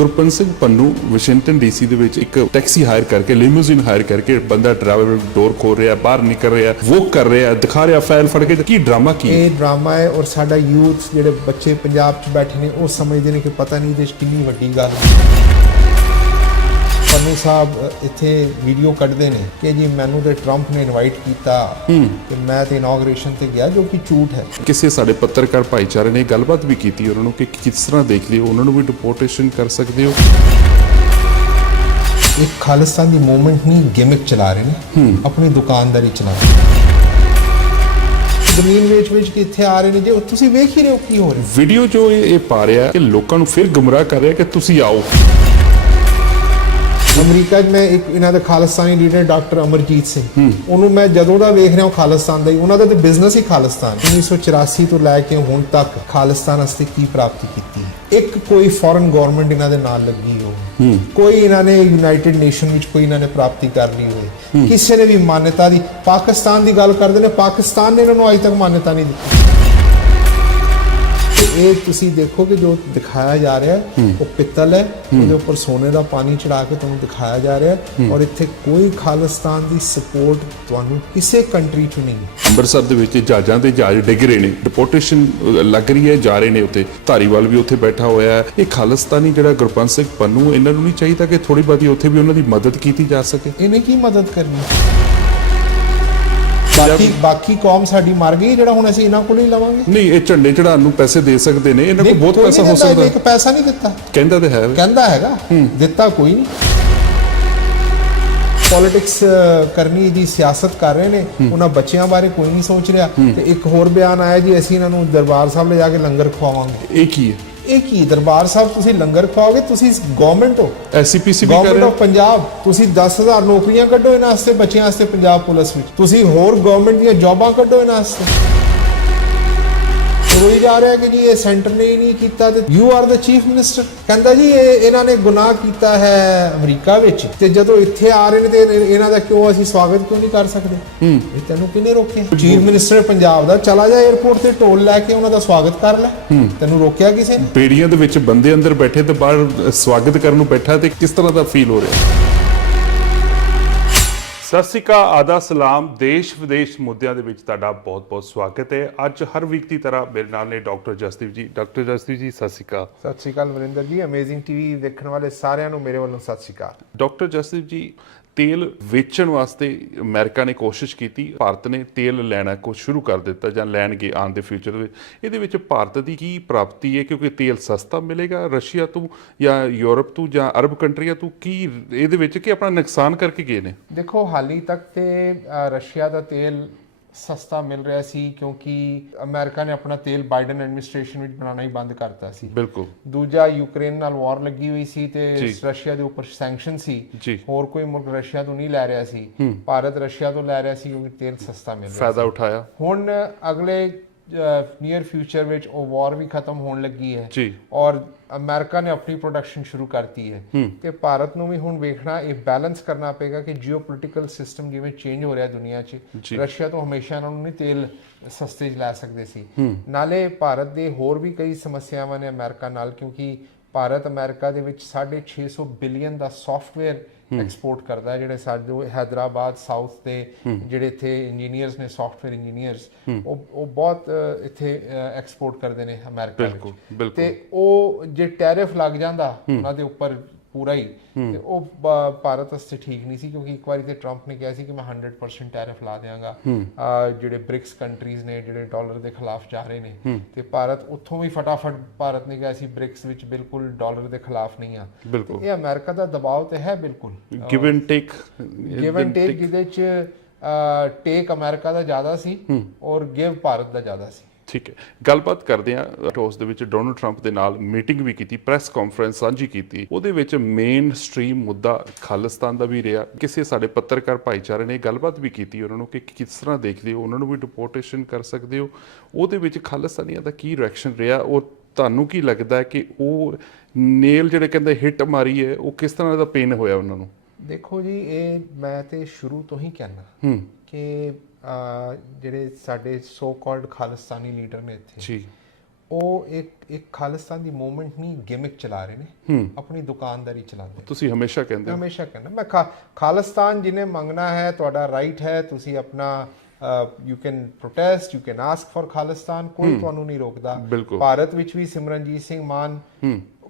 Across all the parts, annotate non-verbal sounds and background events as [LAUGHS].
Gurpant Singh Pannu Washington DC ਦੇ ਵਿੱਚ ਇੱਕ ਟੈਕਸੀ ਹਾਇਰ ਕਰਕੇ, ਲਿਮੂਜ਼ਿਨ ਹਾਇਰ ਕਰਕੇ ਬੰਦਾ ਡਰਾਈਵਰ ਡੋਰ ਖੋਲ ਰਿਹਾ, ਬਾਹਰ ਨਿਕਲ ਰਿਹਾ, ਵੋਕ ਕਰ ਰਿਹਾ, ਦਿਖਾ ਰਿਹਾ ਫਾਈਲ ਫੜ ਕੇ, ਕੀ ਡਰਾਮਾ, ਕੀ? ਇਹ ਡਰਾਮਾ ਹੈ ਔਰ ਸਾਡਾ ਯੂਥ ਜਿਹੜੇ ਬੱਚੇ ਪੰਜਾਬ 'ਚ ਬੈਠੇ ਨੇ, ਉਹ ਸਮਝਦੇ ਨੇ ਕਿ ਪਤਾ ਨਹੀਂ ਇਹਦੇ ਕਿੰਨੀ ਵੱਡੀ ਗੱਲ ਹੈ। ਪੰਨੂ ਸਾਹਿਬ ਇੱਥੇ ਵੀਡੀਓ ਕੱਢਦੇ ਨੇ ਕਿ ਜੀ ਮੈਨੂੰ ਤੇ ਟਰੰਪ ਨੇ ਇਨਵਾਈਟ ਕੀਤਾ ਕਿ ਮੈਂ ਤੇ ਇਨੋਗ੍ਰੇਸ਼ਨ ਤੇ ਗਿਆ ਜੋ ਕਿ ਝੂਠ ਹੈ। ਕਿਸੇ ਸਾਡੇ ਪੱਤਰਕਾਰ ਭਾਈਚਾਰੇ ਨੇ ਗੱਲਬਾਤ ਵੀ ਕੀਤੀ ਉਹਨਾਂ ਨੂੰ ਕਿ ਕਿਸ ਤਰ੍ਹਾਂ ਦੇਖ ਲਿਓ ਉਹਨਾਂ ਨੂੰ ਵੀ ਡਿਪੋਰਟੇਸ਼ਨ ਕਰ ਸਕਦੇ ਹੋ। ਇੱਕ ਖਾਲਿਸਤਾਨ ਦੀ ਮੂਵਮੈਂਟ ਨਹੀਂ ਗਿਮਿਕ ਚਲਾ ਰਹੇ ਨੇ। ਆਪਣੀ ਦੁਕਾਨਦਾਰੀ ਚਲਾ ਰਹੇ ਨੇ। ਜ਼ਮੀਨ ਵੇਚ ਵੇਚ ਕੇ ਇੱਥੇ ਆ ਰਹੇ ਨੇ। ਜੇ ਤੁਸੀਂ ਵੇਖ ਹੀ ਰਹੇ ਹੋ ਕੀ ਹੋ ਰਿਹਾ। ਵੀਡੀਓ ਜੋ ਇਹ ਇਹ ਪਾ ਰਿਹਾ ਕਿ ਲੋਕਾਂ ਨੂੰ ਫਿਰ ਗੁੰਮਰਾਹ ਕਰ ਰਿਹਾ ਕਿ ਤੁਸੀਂ ਆਓ। ਅਮਰੀਕਾ 'ਚ ਮੈਂ ਇੱਕ ਇਹਨਾਂ ਦਾ ਖਾਲਿਸਤਾਨੀ ਲੀਡਰ ਡਾਕਟਰ ਅਮਰਜੀਤ ਸਿੰਘ। ਉਹਨੂੰ ਮੈਂ ਜਦੋਂ ਦਾ ਵੇਖ ਰਿਹਾ ਹਾਂ ਖਾਲਿਸਤਾਨ ਦਾ ਹੀ ਉਹਨਾਂ ਦਾ ਤੇ ਬਿਜ਼ਨਸ ਹੀ ਖਾਲਿਸਤਾਨ। 1984 ਤੋਂ ਲੈ ਕੇ ਹੁਣ ਤੱਕ ਖਾਲਿਸਤਾਨ ਵਾਸਤੇ ਕੀ ਪ੍ਰਾਪਤੀ ਕੀਤੀ ਹੈ। ਇੱਕ ਕੋਈ ਫੋਰਨ ਗਵਰਨਮੈਂਟ ਇਹਨਾਂ ਦੇ ਨਾਲ ਲੱਗੀ ਹੋ। ਕੋਈ ਇਹਨਾਂ ਨੇ ਯੂਨਾਈਟਿਡ ਨੇਸ਼ਨ ਵਿੱਚ ਕੋਈ ਇਹਨਾਂ ਨੇ ਪ੍ਰਾਪਤੀ ਕਰ ਲਈ ਹੋਵੇ। ਕਿਸੇ ਨੇ ਵੀ ਮਾਨਤਾ ਦੀ ਪਾਕਿਸਤਾਨ ਦੀ ਗੱਲ ਕਰਦੇ ਨੇ ਪਾਕਿਸਤਾਨ ਨੇ ਇਹਨਾਂ ਨੂੰ ਅਜੇ ਤੱਕ ਮਾਨਤਾ ਨਹੀਂ ਦਿੱਤੀ। ਇਹ ਤੁਸੀਂ ਦੇਖੋ ਕਿ ਜੋ ਦਿਖਾਇਆ ਜਾ ਰਿਹਾ ਹੈ ਉਹ ਪਿੱਤਲ ਹੈ ਉਹਦੇ ਉੱਪਰ ਸੋਨੇ ਦਾ ਪਾਣੀ ਚੜਾ ਕੇ ਤੁਹਾਨੂੰ ਦਿਖਾਇਆ ਜਾ ਰਿਹਾ ਹੈ ਔਰ ਇੱਥੇ ਕੋਈ ਖਾਲਿਸਤਾਨ ਦੀ ਸਪੋਰਟ ਤੁਹਾਨੂੰ ਕਿਸੇ ਕੰਟਰੀ 'ਚ ਨਹੀਂ। ਅੰਮ੍ਰਿਤਸਰ ਦੇ ਵਿੱਚ ਜਹਾਜ਼ਾਂ ਦੇ ਜਹਾਜ਼ ਡਿੱਗ ਰਹੇ ਨੇ ਡਿਪੋਰਟੇਸ਼ਨ ਲੱਗ ਰਹੀ ਹੈ ਜਾ ਰਹੇ ਨੇ ਉੱਥੇ। ਧਾਰੀਵਾਲ ਵੀ ਉੱਥੇ ਬੈਠਾ ਹੋਇਆ ਹੈ। ਇਹ ਖਾਲਿਸਤਾਨੀ ਜਿਹੜਾ ਗੁਰਪੰਤ ਸਿੰਘ ਪੰਨੂ ਇਹਨਾਂ ਨੂੰ ਨਹੀਂ ਚਾਹੀਦਾ ਕਿ ਥੋੜੀ ਬਹੁਤੀ ਉੱਥੇ ਵੀ ਉਹਨਾਂ ਦੀ ਮਦਦ ਕੀਤੀ ਜਾ ਸਕੇ? ਇਹਨੇ ਕੀ ਮਦਦ ਕਰਨੀ? ਬਾਕੀ ਬਾਕੀ ਕੌਮ ਸਾਡੀ ਮਰ ਗਈ ਜਿਹੜਾ ਹੁਣ ਅਸੀਂ ਇਹਨਾਂ ਕੋਲ ਹੀ ਲਵਾਂਗੇ। ਨਹੀਂ ਇਹ ਝੰਡੇ ਚੜਾਉਣ ਨੂੰ ਪੈਸੇ ਦੇ ਸਕਦੇ ਨੇ ਇਹਨਾਂ ਕੋਲ ਬਹੁਤ ਪੈਸਾ ਹੋ ਸਕਦਾ। ਇੱਕ ਪੈਸਾ ਨਹੀਂ ਦਿੱਤਾ। ਕਹਿੰਦਾ ਤੇ ਹੈ। ਕਹਿੰਦਾ ਹੈਗਾ ਦਿੱਤਾ ਕੋਈ ਨਹੀਂ। ਪੋਲਿਟਿਕਸ ਕਰਨੀ ਜੀ ਸਿਆਸਤ ਕਰ ਰਹੇ ਨੇ ਉਹਨਾਂ ਬੱਚਿਆਂ ਬਾਰੇ ਕੋਈ ਨਹੀਂ ਸੋਚ ਰਿਹਾ। ਤੇ ਇੱਕ ਹੋਰ ਬਿਆਨ ਆਇਆ ਜੀ ਅਸੀਂ ਇਹਨਾਂ ਨੂੰ ਦਰਬਾਰ ਸਾਹਿਬ ਲੈ ਜਾ ਕੇ ਲੰਗਰ ਖਵਾਵਾਂਗੇ। ਇਹ ਕੀ ਹੈ? ਇਹ ਕੀ ਦਰਬਾਰ ਸਾਹਿਬ ਤੁਸੀਂ ਲੰਗਰ ਖਵਾਓਗੇ? ਤੁਸੀਂ ਗਵਰਨਮੈਂਟ ਹੋ। ਐਸਸੀਪੀਸੀ ਵੀ ਕਰ ਗਵਰਨਮੈਂਟ ਰਿਹਾ ਆਫ ਪੰਜਾਬ ਤੁਸੀਂ 10000 ਨੌਕਰੀਆਂ ਕੱਢੋ ਇਹਨਾਂ ਵਾਸਤੇ ਬੱਚਿਆਂ ਵਾਸਤੇ ਪੰਜਾਬ ਪੁਲਿਸ ਵਿੱਚ। ਤੁਸੀਂ ਹੋਰ ਗਵਰਨਮੈਂਟ ਦੀਆਂ ਜੌਬਾਂ ਕੱਢੋ ਇਹਨਾਂ ਵਾਸਤੇ। ਰੋਈ ਜਾ ਰਿਹਾ ਕਿ ਜੀ ਇਹ ਸੈਂਟਰ ਨੇ ਹੀ ਨਹੀਂ ਕੀਤਾ ਤੇ you are the chief minister ਕਹਿੰਦਾ ਜੀ ਇਹ ਇਹਨਾਂ ਨੇ ਗੁਨਾਹ ਕੀਤਾ ਹੈ ਅਮਰੀਕਾ ਵਿੱਚ ਤੇ ਜਦੋਂ ਇੱਥੇ ਆ ਰਹੇ ਨੇ ਤੇ ਇਹ- ਇਹਨਾਂ ਦਾ ਕਿਉਂ ਅਸੀਂ ਸਵਾਗਤ ਕਿਉਂ ਨਹੀਂ ਕਰ ਸਕਦੇ? ਇਹ ਤੈਨੂੰ ਕਿਹਨੇ ਰੋਕਿਆ? ਚੀਫ ਮਿਨਿਸਟਰ ਪੰਜਾਬ ਦਾ ਚਲਾ ਜਾ 에어ਪੋਰਟ ਤੇ ਢੋਲ ਲੈ ਕੇ ਉਹਨਾਂ ਦਾ ਸਵਾਗਤ ਕਰ ਲੈ। ਤੈਨੂੰ ਰੋਕਿਆ ਕਿਸੇ ਨੇ? ਬੇੜੀਆਂ ਦੇ ਵਿੱਚ ਬੰਦੇ ਅੰਦਰ ਬੈਠੇ ਤੇ ਬਾਹਰ ਸਵਾਗਤ ਕਰਨ ਨੂੰ ਬੈਠਾ ਤੇ ਕਿਸ ਤਰ੍ਹਾਂ ਦਾ ਫੀਲ ਹੋ ਰਿਹਾ? ਸਤਿ ਸ਼੍ਰੀ ਅਕਾਲ ਆਦਾ ਸਲਾਮ ਦੇਸ਼ ਵਿਦੇਸ਼ ਮੁੱਦਿਆਂ ਦੇ ਵਿੱਚ ਤੁਹਾਡਾ ਬਹੁਤ-ਬਹੁਤ ਸਵਾਗਤ ਹੈ। ਅੱਜ ਹਰ ਵੀਕ ਦੀ ਤਰ੍ਹਾਂ ਮੇਰੇ ਨਾਲ ਨੇ ਡਾਕਟਰ ਜਸਦੀਪ ਜੀ। ਡਾਕਟਰ ਜਸਦੀਪ ਜੀ ਸਤਿ ਸ਼੍ਰੀ ਅਕਾਲ। ਸਤਿ ਸ਼੍ਰੀ ਅਕਾਲ ਵਰਿੰਦਰ ਜੀ ਅਮੇਜ਼ਿੰਗ ਟੀਵੀ ਦੇਖਣ ਵਾਲੇ ਸਾਰਿਆਂ ਨੂੰ ਮੇਰੇ ਵੱਲੋਂ ਸਤਿ ਸ਼੍ਰੀ ਅਕਾਲ। ਡਾਕਟਰ ਜਸਦੀਪ ਜੀ ਤੇਲ ਵੇਚਣ ਵਾਸਤੇ ਅਮਰੀਕਾ ਨੇ ਕੋਸ਼ਿਸ਼ ਕੀਤੀ, ਭਾਰਤ ਨੇ ਤੇਲ ਲੈਣਾ ਕੋ ਸ਼ੁਰੂ ਕਰ ਦਿੱਤਾ ਜਾਂ ਲੈਣਗੇ ਆਉਣ ਦੇ ਫਿਊਚਰ ਵਿੱਚ। ਇਹਦੇ ਵਿੱਚ ਭਾਰਤ ਦੀ ਕੀ ਪ੍ਰਾਪਤੀ ਹੈ? ਕਿਉਂਕਿ ਤੇਲ ਸਸਤਾ ਮਿਲੇਗਾ ਰਸ਼ੀਆ ਤੋਂ ਜਾਂ ਯੂਰਪ ਤੋਂ ਜਾਂ ਅਰਬ ਕੰਟਰੀਆਂ ਤੋਂ? ਕੀ ਇਹਦੇ ਵਿੱਚ ਕਿ ਆਪਣਾ ਨੁਕਸਾਨ ਕਰਕੇ ਗਏ ਨੇ? ਦੇਖੋ, ਹਾਲੀ ਤੱਕ ਤੇ ਰਸ਼ੀਆ ਦਾ ਤੇਲ ਸਸਤਾ ਮਿਲ ਰਿਹਾ ਸੀ ਕਿਉਂਕਿ ਅਮਰੀਕਾ ਨੇ ਆਪਣਾ ਤੇਲ ਬਾਈਡਨ ਐਡਮਿਨਿਸਟ੍ਰੇਸ਼ਨ ਵਿੱਚ ਬਣਾਉਣਾ ਹੀ ਬੰਦ ਕਰਤਾ ਸੀ। ਬਿਲਕੁਲ। ਦੂਜਾ ਯੂਕਰੇਨ ਨਾਲ ਵਾਰ ਲੱਗੀ ਹੋਈ ਸੀ ਤੇ। ਰਸ਼ੀਆ ਦੇ ਉੱਪਰ ਸੈਂਕਸ਼ਨ ਸੀ। ਹੋਰ ਕੋਈ ਮੁਲਕ ਰਸ਼ੀਆ ਤੋਂ ਨਹੀਂ ਲੈ ਰਿਹਾ ਸੀ। ਭਾਰਤ ਰਸ਼ੀਆ ਤੋਂ ਲੈ ਰਿਹਾ ਸੀ ਕਿਉਂਕਿ ਤੇਲ ਸਸਤਾ ਮਿਲ ਰਿਹਾ ਫਾਇਦਾ ਉਠਾਇਆ। ਹੁਣ ਅਗਲੇ ਨੀਅਰ ਫਿਊਚਰ ਵਿੱਚ ਉਹ ਵਾਰ ਵੀ ਖਤਮ ਹੋਣ ਲੱਗੀ ਹੈ ਜੀ। ਔਰ ਅਮਰੀਕਾ ਨੇ ਆਪਣੀ ਪ੍ਰੋਡਕਸ਼ਨ ਸ਼ੁਰੂ ਕਰਤੀ ਹੈ। ਤੇ ਭਾਰਤ ਨੂੰ ਵੀ ਹੁਣ ਵੇਖਣਾ ਇਹ ਬੈਲੈਂਸ ਕਰਨਾ ਪਏਗਾ ਕਿ ਜੀਓਪੋਲਿਟੀਕਲ ਸਿਸਟਮ ਜਿਵੇਂ ਚੇਂਜ ਹੋ ਰਿਹਾ ਦੁਨੀਆ 'ਚ। ਰਸ਼ੀਆ ਤੋਂ ਹਮੇਸ਼ਾ ਇਹਨਾਂ ਨੂੰ ਨਹੀਂ ਤੇਲ ਸਸਤੇ 'ਚ ਲੈ ਸਕਦੇ ਸੀ। ਨਾਲੇ ਭਾਰਤ ਦੇ ਹੋਰ ਵੀ ਕਈ ਸਮੱਸਿਆਵਾਂ ਨੇ ਅਮਰੀਕਾ ਨਾਲ ਕਿਉਂਕਿ ਭਾਰਤ ਅਮਰੀਕਾ ਦੇ ਵਿੱਚ 650 ਬਿਲੀਅਨ ਦਾ ਸੌਫਟਵੇਅਰ ਐਕਸਪੋਰਟ ਕਰਦਾ ਹੈ ਜਿਹੜੇ ਸਾਡੇ ਹੈਦਰਾਬਾਦ ਸਾਊਥ ਦੇ ਜਿਹੜੇ ਇੱਥੇ ਇੰਜੀਨੀਅਰਸ ਨੇ ਸੌਫਟਵੇਅਰ ਇੰਜੀਨੀਅਰਸ ਉਹ ਉਹ ਬਹੁਤ ਇੱਥੇ ਐਕਸਪੋਰਟ ਕਰਦੇ ਨੇ ਅਮਰੀਕਾ ਵਿੱਚ। ਤੇ ਉਹ ਜੇ ਟੈਰਿਫ ਲੱਗ ਜਾਂਦਾ ਉਹਨਾਂ ਦੇ ਉੱਪਰ ਪੂਰਾ ਹੀ। ਤੇ ਉਹ ਭਾਰਤ ਵਾਸਤੇ ਠੀਕ ਨਹੀਂ ਸੀ ਕਿਉਂਕਿ ਇੱਕ ਵਾਰੀ ਤੇ ਟਰੰਪ ਨੇ ਕਿਹਾ ਸੀ ਕਿ ਮੈਂ 100% ਟੈਰਿਫ ਲਾ ਦੇਵਾਂਗਾ ਜਿਹੜੇ ਬ੍ਰਿਕਸ ਕੰਟਰੀਜ਼ ਨੇ ਜਿਹੜੇ ਡਾਲਰ ਦੇ ਖਿਲਾਫ ਜਾ ਰਹੇ ਨੇ। ਤੇ ਭਾਰਤ ਉੱਥੋਂ ਵੀ ਫਟਾਫਟ ਭਾਰਤ ਨੇ ਕਿਹਾ ਸੀ ਬ੍ਰਿਕਸ ਵਿੱਚ ਬਿਲਕੁਲ ਡਾਲਰ ਦੇ ਖਿਲਾਫ ਨਹੀਂ ਆ। ਇਹ ਅਮਰੀਕਾ ਦਾ ਦਬਾਅ ਤੇ ਹੈ ਬਿਲਕੁਲ। Give and take give and take ਜਿਹਦੇ ਚ ਟੇਕ ਅਮਰੀਕਾ ਦਾ ਜ਼ਿਆਦਾ ਸੀ ਔਰ ਗਿਵ ਭਾਰਤ ਦਾ ਜ਼ਿਆਦਾ ਸੀ। ਠੀਕ ਹੈ। ਗੱਲਬਾਤ ਕਰਦੇ ਆ ਉਸ ਦੇ ਵਿੱਚ ਡੋਨਲਡ ਟਰੰਪ ਦੇ ਨਾਲ ਮੀਟਿੰਗ ਵੀ ਕੀਤੀ ਪ੍ਰੈਸ ਕਾਨਫਰੰਸ ਸਾਂਝੀ ਕੀਤੀ। ਉਹਦੇ ਵਿੱਚ ਮੇਨ ਸਟ੍ਰੀਮ ਮੁੱਦਾ ਖਾਲਿਸਤਾਨ ਦਾ ਵੀ ਰਿਹਾ। ਕਿਸੇ ਸਾਡੇ ਪੱਤਰਕਾਰ ਭਾਈਚਾਰੇ ਨੇ ਗੱਲਬਾਤ ਵੀ ਕੀਤੀ ਉਹਨਾਂ ਨੂੰ ਕਿ ਕਿਸ ਤਰ੍ਹਾਂ ਦੇਖਦੇ ਹੋ ਉਹਨਾਂ ਨੂੰ ਵੀ ਡਿਪੋਰਟੇਸ਼ਨ ਕਰ ਸਕਦੇ ਹੋ। ਉਹਦੇ ਵਿੱਚ ਖਾਲਿਸਤਾਨੀਆਂ ਦਾ ਕੀ ਰਿਐਕਸ਼ਨ ਰਿਹਾ? ਉਹ ਤੁਹਾਨੂੰ ਕੀ ਲੱਗਦਾ ਕਿ ਉਹ ਨੇਲ ਜਿਹੜੇ ਕਹਿੰਦੇ ਹਿੱਟ ਮਾਰੀ ਹੈ ਉਹ ਕਿਸ ਤਰ੍ਹਾਂ ਦਾ ਪੇਨ ਹੋਇਆ ਉਹਨਾਂ ਨੂੰ? ਦੇਖੋ ਜੀ ਇਹ ਮੈਂ ਤੇ ਸ਼ੁਰੂ ਤੋਂ ਹੀ ਕਹਿਣਾ ਹੂੰ। ਕਿ ਜਿਹੜੇ ਸਾਡੇ ਸੋ ਕਾਲਡ ਖਾਲਿਸਤਾਨੀ ਲੀਡਰ ਨੇ ਇੱਥੇ ਜੀ। ਉਹ ਇੱਕ ਇੱਕ ਖਾਲਿਸਤਾਨ ਦੀ ਮੂਵਮੈਂਟ ਨਹੀਂ ਗਿਮਿਕ ਚਲਾ ਰਹੇ ਨੇ। ਆਪਣੀ ਦੁਕਾਨਦਾਰੀ ਚਲਾਉਂਦੇ ਤੁਸੀਂ ਹਮੇਸ਼ਾ ਕਹਿੰਦੇ ਹਮੇਸ਼ਾ ਕਹਿੰਦਾ ਮੈਂ ਖਾਲਿਸਤਾਨ ਜਿਹਨੇ ਮੰਗਣਾ ਹੈ ਤੁਹਾਡਾ ਰਾਈਟ ਹੈ ਤੁਸੀਂ ਆਪਣਾ you can protest you can ask for Khalistan ਕੋਈ ਤੁਹਾਨੂੰ ਨਹੀਂ ਰੋਕਦਾ। ਭਾਰਤ ਵਿੱਚ ਵੀ ਸਿਮਰਨਜੀਤ ਸਿੰਘ ਮਾਨ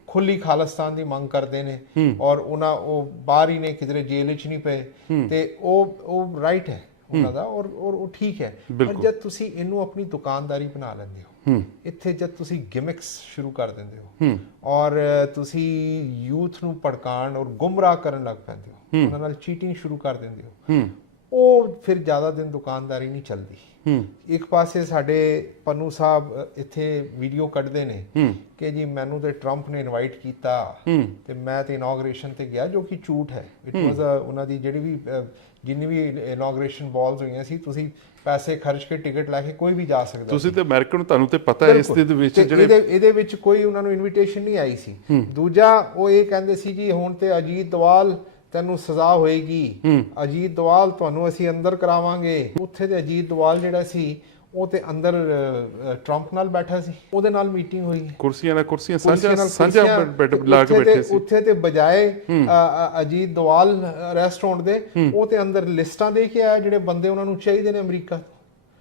ਖੁੱਲੀ ਖਾਲਿਸਤਾਨ ਦੀ ਮੰਗ ਕਰਦੇ ਨੇ। ਔਰ ਉਹਨਾਂ ਉਹ ਬਾਹਰ ਹੀ ਨੇ ਕਿਧਰੇ ਜੇਲ੍ਹ ਵਿੱਚ ਨਹੀਂ ਪਏ। ਤੇ ਉਹ ਉਹ ਰਾਈਟ ਹੈ। ਉਹਨਾਂ ਦਾ ਔਰ ਔਰ ਉਹ ਠੀਕ ਹੈ। ਪਰ। ਜਦ ਤੁਸੀਂ ਇਹਨੂੰ ਆਪਣੀ ਦੁਕਾਨਦਾਰੀ ਬਣਾ ਲੈਂਦੇ ਹੋ ਇੱਥੇ ਜਦ ਤੁਸੀਂ ਗਿਮਿਕਸ ਸ਼ੁਰੂ ਕਰ ਦਿੰਦੇ ਹੋ ਔਰ ਤੁਸੀਂ ਯੂਥ ਨੂੰ ਭੜਕਾਉਣ ਔਰ ਗੁੰਮਰਾਹ ਕਰਨ ਲੱਗ ਪੈਂਦੇ ਹੋ ਉਹਨਾਂ ਨਾਲ ਚੀਟਿੰਗ ਸ਼ੁਰੂ ਕਰ ਦਿੰਦੇ ਹੋ। ਉਹ ਫਿਰ ਜ਼ਿਆਦਾ ਦਿਨ ਦੁਕਾਨਦਾਰੀ ਨਹੀਂ ਚੱਲਦੀ। ਇੱਕ ਪਾਸੇ ਸਾਡੇ ਪੰਨੂ ਸਾਹਿਬ ਇੱਥੇ ਵੀਡੀਓ ਕੱਢਦੇ ਨੇ ਕਿ ਜੀ ਮੈਨੂੰ ਤੇ ਟਰੰਪ ਨੇ ਇਨਵਾਈਟ ਕੀਤਾ ਤੇ ਮੈਂ ਤੇ ਇਨੋਗ੍ਰੇਸ਼ਨ ਤੇ ਗਿਆ ਜੋ ਕਿ ਝੂਠ ਹੈ। ਇਟ ਵਾਸ ਉਹਨਾਂ ਦੀ ਜਿਹੜੀ ਵੀ ਜਿੰਨੀ ਵੀ ਇਨੋਗ੍ਰੇਸ਼ਨ ਬਾਲਸ ਹੋਈਆਂ ਸੀ ਤੁਸੀਂ ਪੈਸੇ ਖਰਚ ਕੇ ਟਿਕਟ ਲੈ ਕੇ ਕੋਈ ਵੀ ਜਾ ਸਕਦਾ ਤੁਸੀਂ ਤੇ ਅਮਰੀਕਨ ਤੁਹਾਨੂੰ ਤੇ ਪਤਾ ਹੈ ਇਸ ਦੇ ਵਿੱਚ ਜਿਹੜੇ ਇਹਦੇ ਇਹਦੇ ਵਿੱਚ ਕੋਈ ਉਹਨਾਂ ਨੂੰ ਇਨਵੀਟੇਸ਼ਨ ਨਹੀਂ ਆਈ ਸੀ। ਦੂਜਾ ਉਹ ਇਹ ਕਹਿੰਦੇ ਸੀ ਜੀ ਹੁਣ ਤੇ ਅਜੀਤ ਦਵਾਲ ਤੈਨੂੰ ਸਜ਼ਾ ਹੋਏਗੀ। ਅਜੀਤ ਦਵਾਲ ਤੁਹਾਨੂੰ ਅਸੀਂ ਅੰਦਰ ਕਰਾਵਾਂਗੇ। ਉੱਥੇ ਤੇ ਅਜੀਤ ਦਵਾਲ ਜਿਹੜਾ ਸੀ ਉਹ ਤੇ ਅੰਦਰ ਟਰੰਪ ਨਾਲ ਬੈਠਾ ਸੀ। ਉਹਦੇ ਨਾਲ ਮੀਟਿੰਗ ਹੋਈ। ਕੁਰਸੀਆਂ ਨਾਲ ਕੁਰਸੀਆਂ ਸਾਂਝਾ ਸਾਂਝਾ ਲਾ ਕੇ ਬੈਠੇ ਸੀ। ਉੱਥੇ ਤੇ ਬਜਾਏ ਅਜੀਤ ਦਵਾਲ ਰੈਸਟੋਰੈਂਟ ਦੇ ਉਹ ਤੇ ਅੰਦਰ ਲਿਸਟਾਂ ਦੇ ਕੇ ਆਇਆ ਜਿਹੜੇ ਬੰਦੇ ਉਹਨਾਂ ਨੂੰ ਚਾਹੀਦੇ ਨੇ ਅਮਰੀਕਾ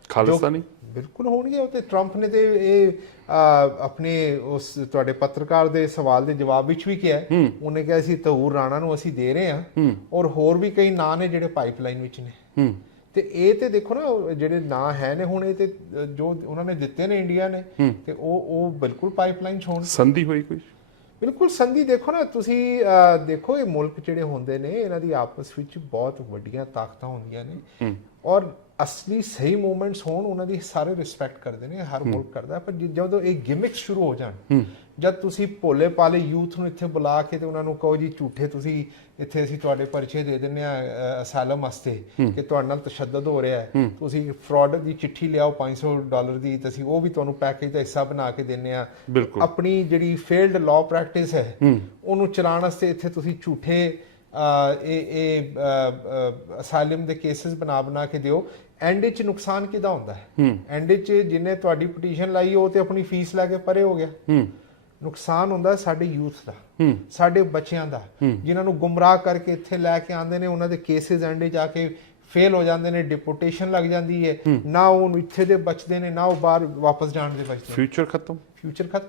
ਖਾਲਿਸਤਾਨੀ? ਬਿਲਕੁਲ ਹੋਣਗੇ ਉਹ ਤੇ ਟਰੰਪ ਨੇ ਤੇ ਇਹ ਆਪਣੇ ਉਸ ਤੁਹਾਡੇ ਪੱਤਰਕਾਰ ਦੇ ਸਵਾਲ ਦੇ ਜਵਾਬ ਵਿੱਚ ਵੀ ਕਿਹਾ। ਉਹਨੇ ਕਿਹਾ ਸੀ ਤਹੂਰ ਰਾਣਾ ਨੂੰ ਅਸੀਂ ਦੇ ਰਹੇ ਹਾਂ। ਔਰ ਹੋਰ ਵੀ ਕਈ ਨਾਂ ਨੇ ਜਿਹੜੇ ਪਾਈਪਲਾਈਨ ਵਿੱਚ ਨੇ। ਤੇ ਇਹ ਤੇ ਦੇਖੋ ਨਾ ਜਿਹੜੇ ਨਾਂ ਹੈ ਨੇ ਹੁਣ ਇਹ ਤੇ ਜੋ ਉਹਨਾਂ ਨੇ ਦਿੱਤੇ ਨੇ ਇੰਡੀਆ ਨੇ ਤੇ ਉਹ ਉਹ ਬਿਲਕੁਲ ਪਾਈਪਲਾਈਨ ਛੋਣ ਸੰਧੀ ਹੋਈ ਕੋਈ? ਬਿਲਕੁਲ ਸੰਧੀ ਦੇਖੋ ਨਾ ਤੁਸੀਂ ਦੇਖੋ ਇਹ ਮੁਲਕ ਜਿਹੜੇ ਹੁੰਦੇ ਨੇ ਇਹਨਾਂ ਦੀ ਆਪਸ ਵਿੱਚ ਬਹੁਤ ਵੱਡੀਆਂ ਤਾਕਤਾਂ ਹੁੰਦੀਆਂ ਨੇ। ਔਰ ਅਸਲੀ ਸਹੀ ਮੂਵਮੈਂਟਸ ਹੋਣ ਉਹਨਾਂ ਦੀ ਸਾਰੇ ਰਿਸਪੈਕਟ ਕਰਦੇ ਨੇ ਹਰ ਮੁਲਕ ਕਰਦਾ। ਪਰ ਜਦੋਂ ਇਹ ਗਿਮਿਕਸ ਸ਼ੁਰੂ ਹੋ ਜਾਣ ਜਦ ਤੁਸੀਂ ਭੋਲੇ ਪਾਲੇ ਯੂਥ ਨੂੰ ਇੱਥੇ ਬੁਲਾ ਕੇ ਤੇ ਉਹਨਾਂ ਨੂੰ ਕਹੋ ਜੀ ਝੂਠੇ ਤੁਸੀਂ ਇੱਥੇ ਅਸੀਂ ਤੁਹਾਡੇ ਪਰਚੇ ਦੇ ਦਿੰਨੇ ਆ ਅਸਾਲਮ ਵਾਸਤੇ ਕਿ ਤੁਹਾਡੇ ਨਾਲ ਤਸ਼ੱਦਦ ਹੋ ਰਿਹਾ ਹੈ। ਤੁਸੀਂ ਫਰਾਡ ਦੀ ਚਿੱਠੀ ਲਿਆਓ 500 ਡਾਲਰ ਦੀ ਤੇ ਅਸੀਂ ਉਹ ਵੀ ਤੁਹਾਨੂੰ ਪੈਕੇਜ ਦਾ ਹਿੱਸਾ ਬਣਾ ਕੇ ਦਿੰਨੇ ਆ ਆਪਣੀ ਜਿਹੜੀ ਫੇਲਡ ਲਾਅ ਪ੍ਰੈਕਟਿਸ ਹੈ ਉਹਨੂੰ ਚਲਾਉਣ ਵਾਸਤੇ ਇੱਥੇ ਤੁਸੀਂ ਝੂਠੇ ਇਹ ਇਹ ਅਸਾਈਲਮ ਦੇ ਕੇसेस ਬਣਾ ਬਣਾ ਕੇ ਦਿਓ। ਐਂਡ ਵਿੱਚ ਨੁਕਸਾਨ ਕਿਹਦਾ ਹੁੰਦਾ ਹੈ? ਐਂਡ ਵਿੱਚ ਜਿਹਨੇ ਤੁਹਾਡੀ ਪਟੀਸ਼ਨ ਲਾਈ ਉਹ ਤੇ ਆਪਣੀ ਫੀਸ ਲੈ ਕੇ ਪਰੇ ਹੋ ਗਿਆ। ਨੁਕਸਾਨ ਹੁੰਦਾ ਸਾਡੇ ਯੂਥ ਦਾ ਸਾਡੇ ਬੱਚਿਆਂ ਦਾ ਜਿਨ੍ਹਾਂ ਨੂੰ ਗੁੰਮਰਾਹ ਕਰਕੇ ਇੱਥੇ ਲੈ ਕੇ ਆਉਂਦੇ ਨੇ ਉਹਨਾਂ ਦੇ ਕੇਸਿਸ ਐਂਡ ਜਾ ਕੇ ਫੇਲ ਹੋ ਜਾਂਦੇ ਨੇ ਡਿਪੋਰਟੇਸ਼ਨ ਲੱਗ ਜਾਂਦੀ ਹੈ। ਨਾ ਉਹ ਇੱਥੇ ਦੇ ਬਚਦੇ ਨੇ ਨਾ ਉਹ ਬਾਹਰ ਵਾਪਸ ਜਾਣ ਦੇ ਬਚਦੇ ਫਿਊਚਰ ਖਤਮ? ਫਿਊਚਰ ਖਤਮ।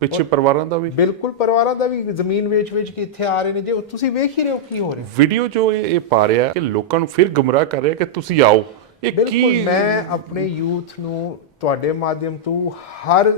ਪਿੱਛੇ ਪਰਿਵਾਰਾਂ ਦਾ ਵੀ? ਬਿਲਕੁਲ ਪਰਿਵਾਰਾਂ ਦਾ ਵੀ ਜ਼ਮੀਨ ਵੇਚ-ਵੇਚ ਕੇ ਇੱਥੇ ਆ ਰਹੇ ਨੇ। ਜੇ ਤੁਸੀਂ ਵੇਖ ਹੀ ਰਹੇ ਹੋ ਕੀ ਹੋ ਰਿਹਾ। ਵੀਡੀਓ ਜੋ ਇਹ ਪਾ ਰਿਹਾ ਕਿ ਲੋਕਾਂ ਨੂੰ ਫਿਰ ਗੁੰਮਰਾਹ ਕਰ ਰਿਹਾ ਕਿ ਤੁਸੀਂ ਆਓ। ਇਹ ਬਿਲਕੁਲ ਮੈਂ ਆਪਣੇ ਯੂਥ ਨੂੰ ਤੁਹਾਡੇ ਮਾਧਿਅਮ ਤੋਂ ਹਰ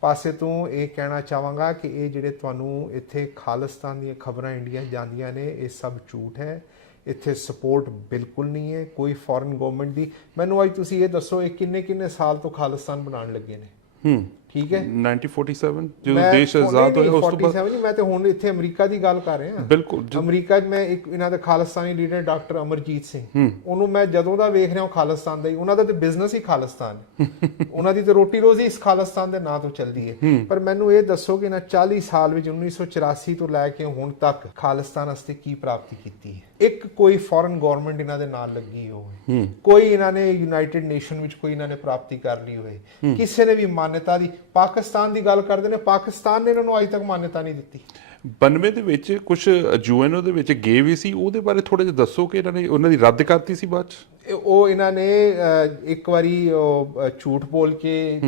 ਪਾਸੇ ਤੋਂ ਇਹ ਕਹਿਣਾ ਚਾਹਾਂਗਾ ਕਿ ਇਹ ਜਿਹੜੇ ਤੁਹਾਨੂੰ ਇੱਥੇ ਖਾਲਿਸਤਾਨ ਦੀਆਂ ਖਬਰਾਂ ਇੰਡੀਆ ਜਾਂਦੀਆਂ ਨੇ ਇਹ ਸਭ ਝੂਠ ਹੈ। ਇੱਥੇ ਸਪੋਰਟ ਬਿਲਕੁਲ ਨਹੀਂ ਹੈ ਕੋਈ ਫੋਰਨ ਗਵਰਨਮੈਂਟ ਦੀ। ਮੈਨੂੰ ਅੱਜ ਤੁਸੀਂ ਇਹ ਦੱਸੋ ਇਹ ਕਿੰਨੇ ਕਿੰਨੇ ਸਾਲ ਤੋਂ ਖਾਲਿਸਤਾਨ ਬਣਾਉਣ ਲੱਗੇ ਨੇ? ਹੂੰ। ਠੀਕ ਹੈ। 1947 ਜਦੋਂ ਦੇਸ਼ ਆਜ਼ਾਦ ਹੋਇਆ ਉਸ ਤੋਂ ਬਾਅਦ 47 ਨਹੀਂ, ਮੈਂ ਤੇ ਹੁਣ ਇੱਥੇ ਅਮਰੀਕਾ ਦੀ ਗੱਲ ਕਰ ਰਿਹਾ। ਬਿਲਕੁਲ ਅਮਰੀਕਾ 'ਚ ਮੈਂ ਇੱਕ ਇਹਨਾਂ ਦਾ ਖਾਲਿਸਤਾਨੀ ਲੀਡਰ ਡਾਕਟਰ ਅਮਰਜੀਤ ਸਿੰਘ। ਉਹਨੂੰ ਮੈਂ ਜਦੋਂ ਦਾ ਵੇਖ ਰਿਹਾ ਹਾਂ ਖਾਲਿਸਤਾਨ ਦਾ ਹੀ ਉਹਨਾਂ ਦਾ ਤੇ ਬਿਜ਼ਨਸ ਹੀ ਖਾਲਿਸਤਾਨ ਹੈ। [LAUGHS] ਉਹਨਾਂ ਦੀ ਤੇ ਰੋਟੀ ਰੋਜ਼ੀ ਇਸ ਖਾਲਿਸਤਾਨ ਦੇ ਨਾਂ ਤੋਂ ਚੱਲਦੀ ਹੈ। ਪਰ ਮੈਨੂੰ ਇਹ ਦੱਸੋ ਕਿ ਇਹਨਾਂ 40 ਸਾਲ ਵਿੱਚ 1984 ਤੋਂ ਲੈ ਕੇ ਹੁਣ ਤੱਕ ਖਾਲਿਸਤਾਨ ਵਾਸਤੇ ਕੀ ਪ੍ਰਾਪਤੀ ਕੀਤੀ ਹੈ? ਇੱਕ ਕੋਈ ਫੋਰਨ ਗਵਰਨਮੈਂਟ ਇਹਨਾਂ ਦੇ ਨਾਲ ਲੱਗੀ ਹੋਵੇ ਕੋਈ ਇਹਨਾਂ ਨੇ ਯੂਨਾਈਟਿਡ ਨੇਸ਼ਨ ਵਿੱਚ ਕੋਈ ਇਹਨਾਂ ਨੇ ਪ੍ਰਾਪਤੀ ਕਰ ਲਈ ਹੋਵੇ ਕਿਸੇ ਨੇ ਵੀ ਮਾਨਤਾ ਦੀ ਪਾਕਿਸਤਾਨ ਦੀ ਗੱਲ ਕਰਦੇ ਨੇ ਪਾਕਿਸਤਾਨ ਨੇ ਇਹਨਾਂ ਨੂੰ ਅਜੇ ਤੱਕ ਮਾਨਤਾ ਨਹੀਂ ਦਿੱਤੀ। 92 ਦੇ ਵਿੱਚ ਕੁਝ ਯੂਐਨਓ ਦੇ ਵਿੱਚ ਗਏ ਵੀ ਸੀ ਉਹਦੇ ਬਾਰੇ ਥੋੜਾ ਜਿਹਾ ਦੱਸੋ ਕਿ ਇਹਨਾਂ ਨੇ ਉਹਨਾਂ ਦੀ ਰੱਦ ਕਰਤੀ ਸੀ ਬਾਅਦ ਚ? ਉਹ ਇਹਨਾਂ ਨੇ ਇੱਕ ਵਾਰੀ ਝੂਠ ਬੋਲ ਕੇ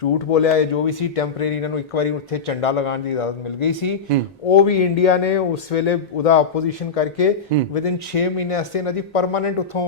ਝੂਠ ਬੋਲਿਆ ਜੋ ਵੀ ਸੀ ਟੈਂਪਰੇਰੀ ਇਹਨਾਂ ਨੂੰ ਇੱਕ ਵਾਰੀ ਉੱਥੇ ਝੰਡਾ ਲਗਾਉਣ ਦੀ ਇਜਾਜ਼ਤ ਮਿਲ ਗਈ ਸੀ। ਉਹ ਵੀ ਇੰਡੀਆ ਨੇ ਉਸ ਵੇਲੇ ਉਹਦਾ ਆਪੋਜੀਸ਼ਨ ਕਰਕੇ ਵਿਦਿਨ 6 ਮਹੀਨੇ ਵਾਸਤੇ ਇਹਨਾਂ ਦੀ ਪਰਮਾਨੈਂਟ ਉੱਥੋਂ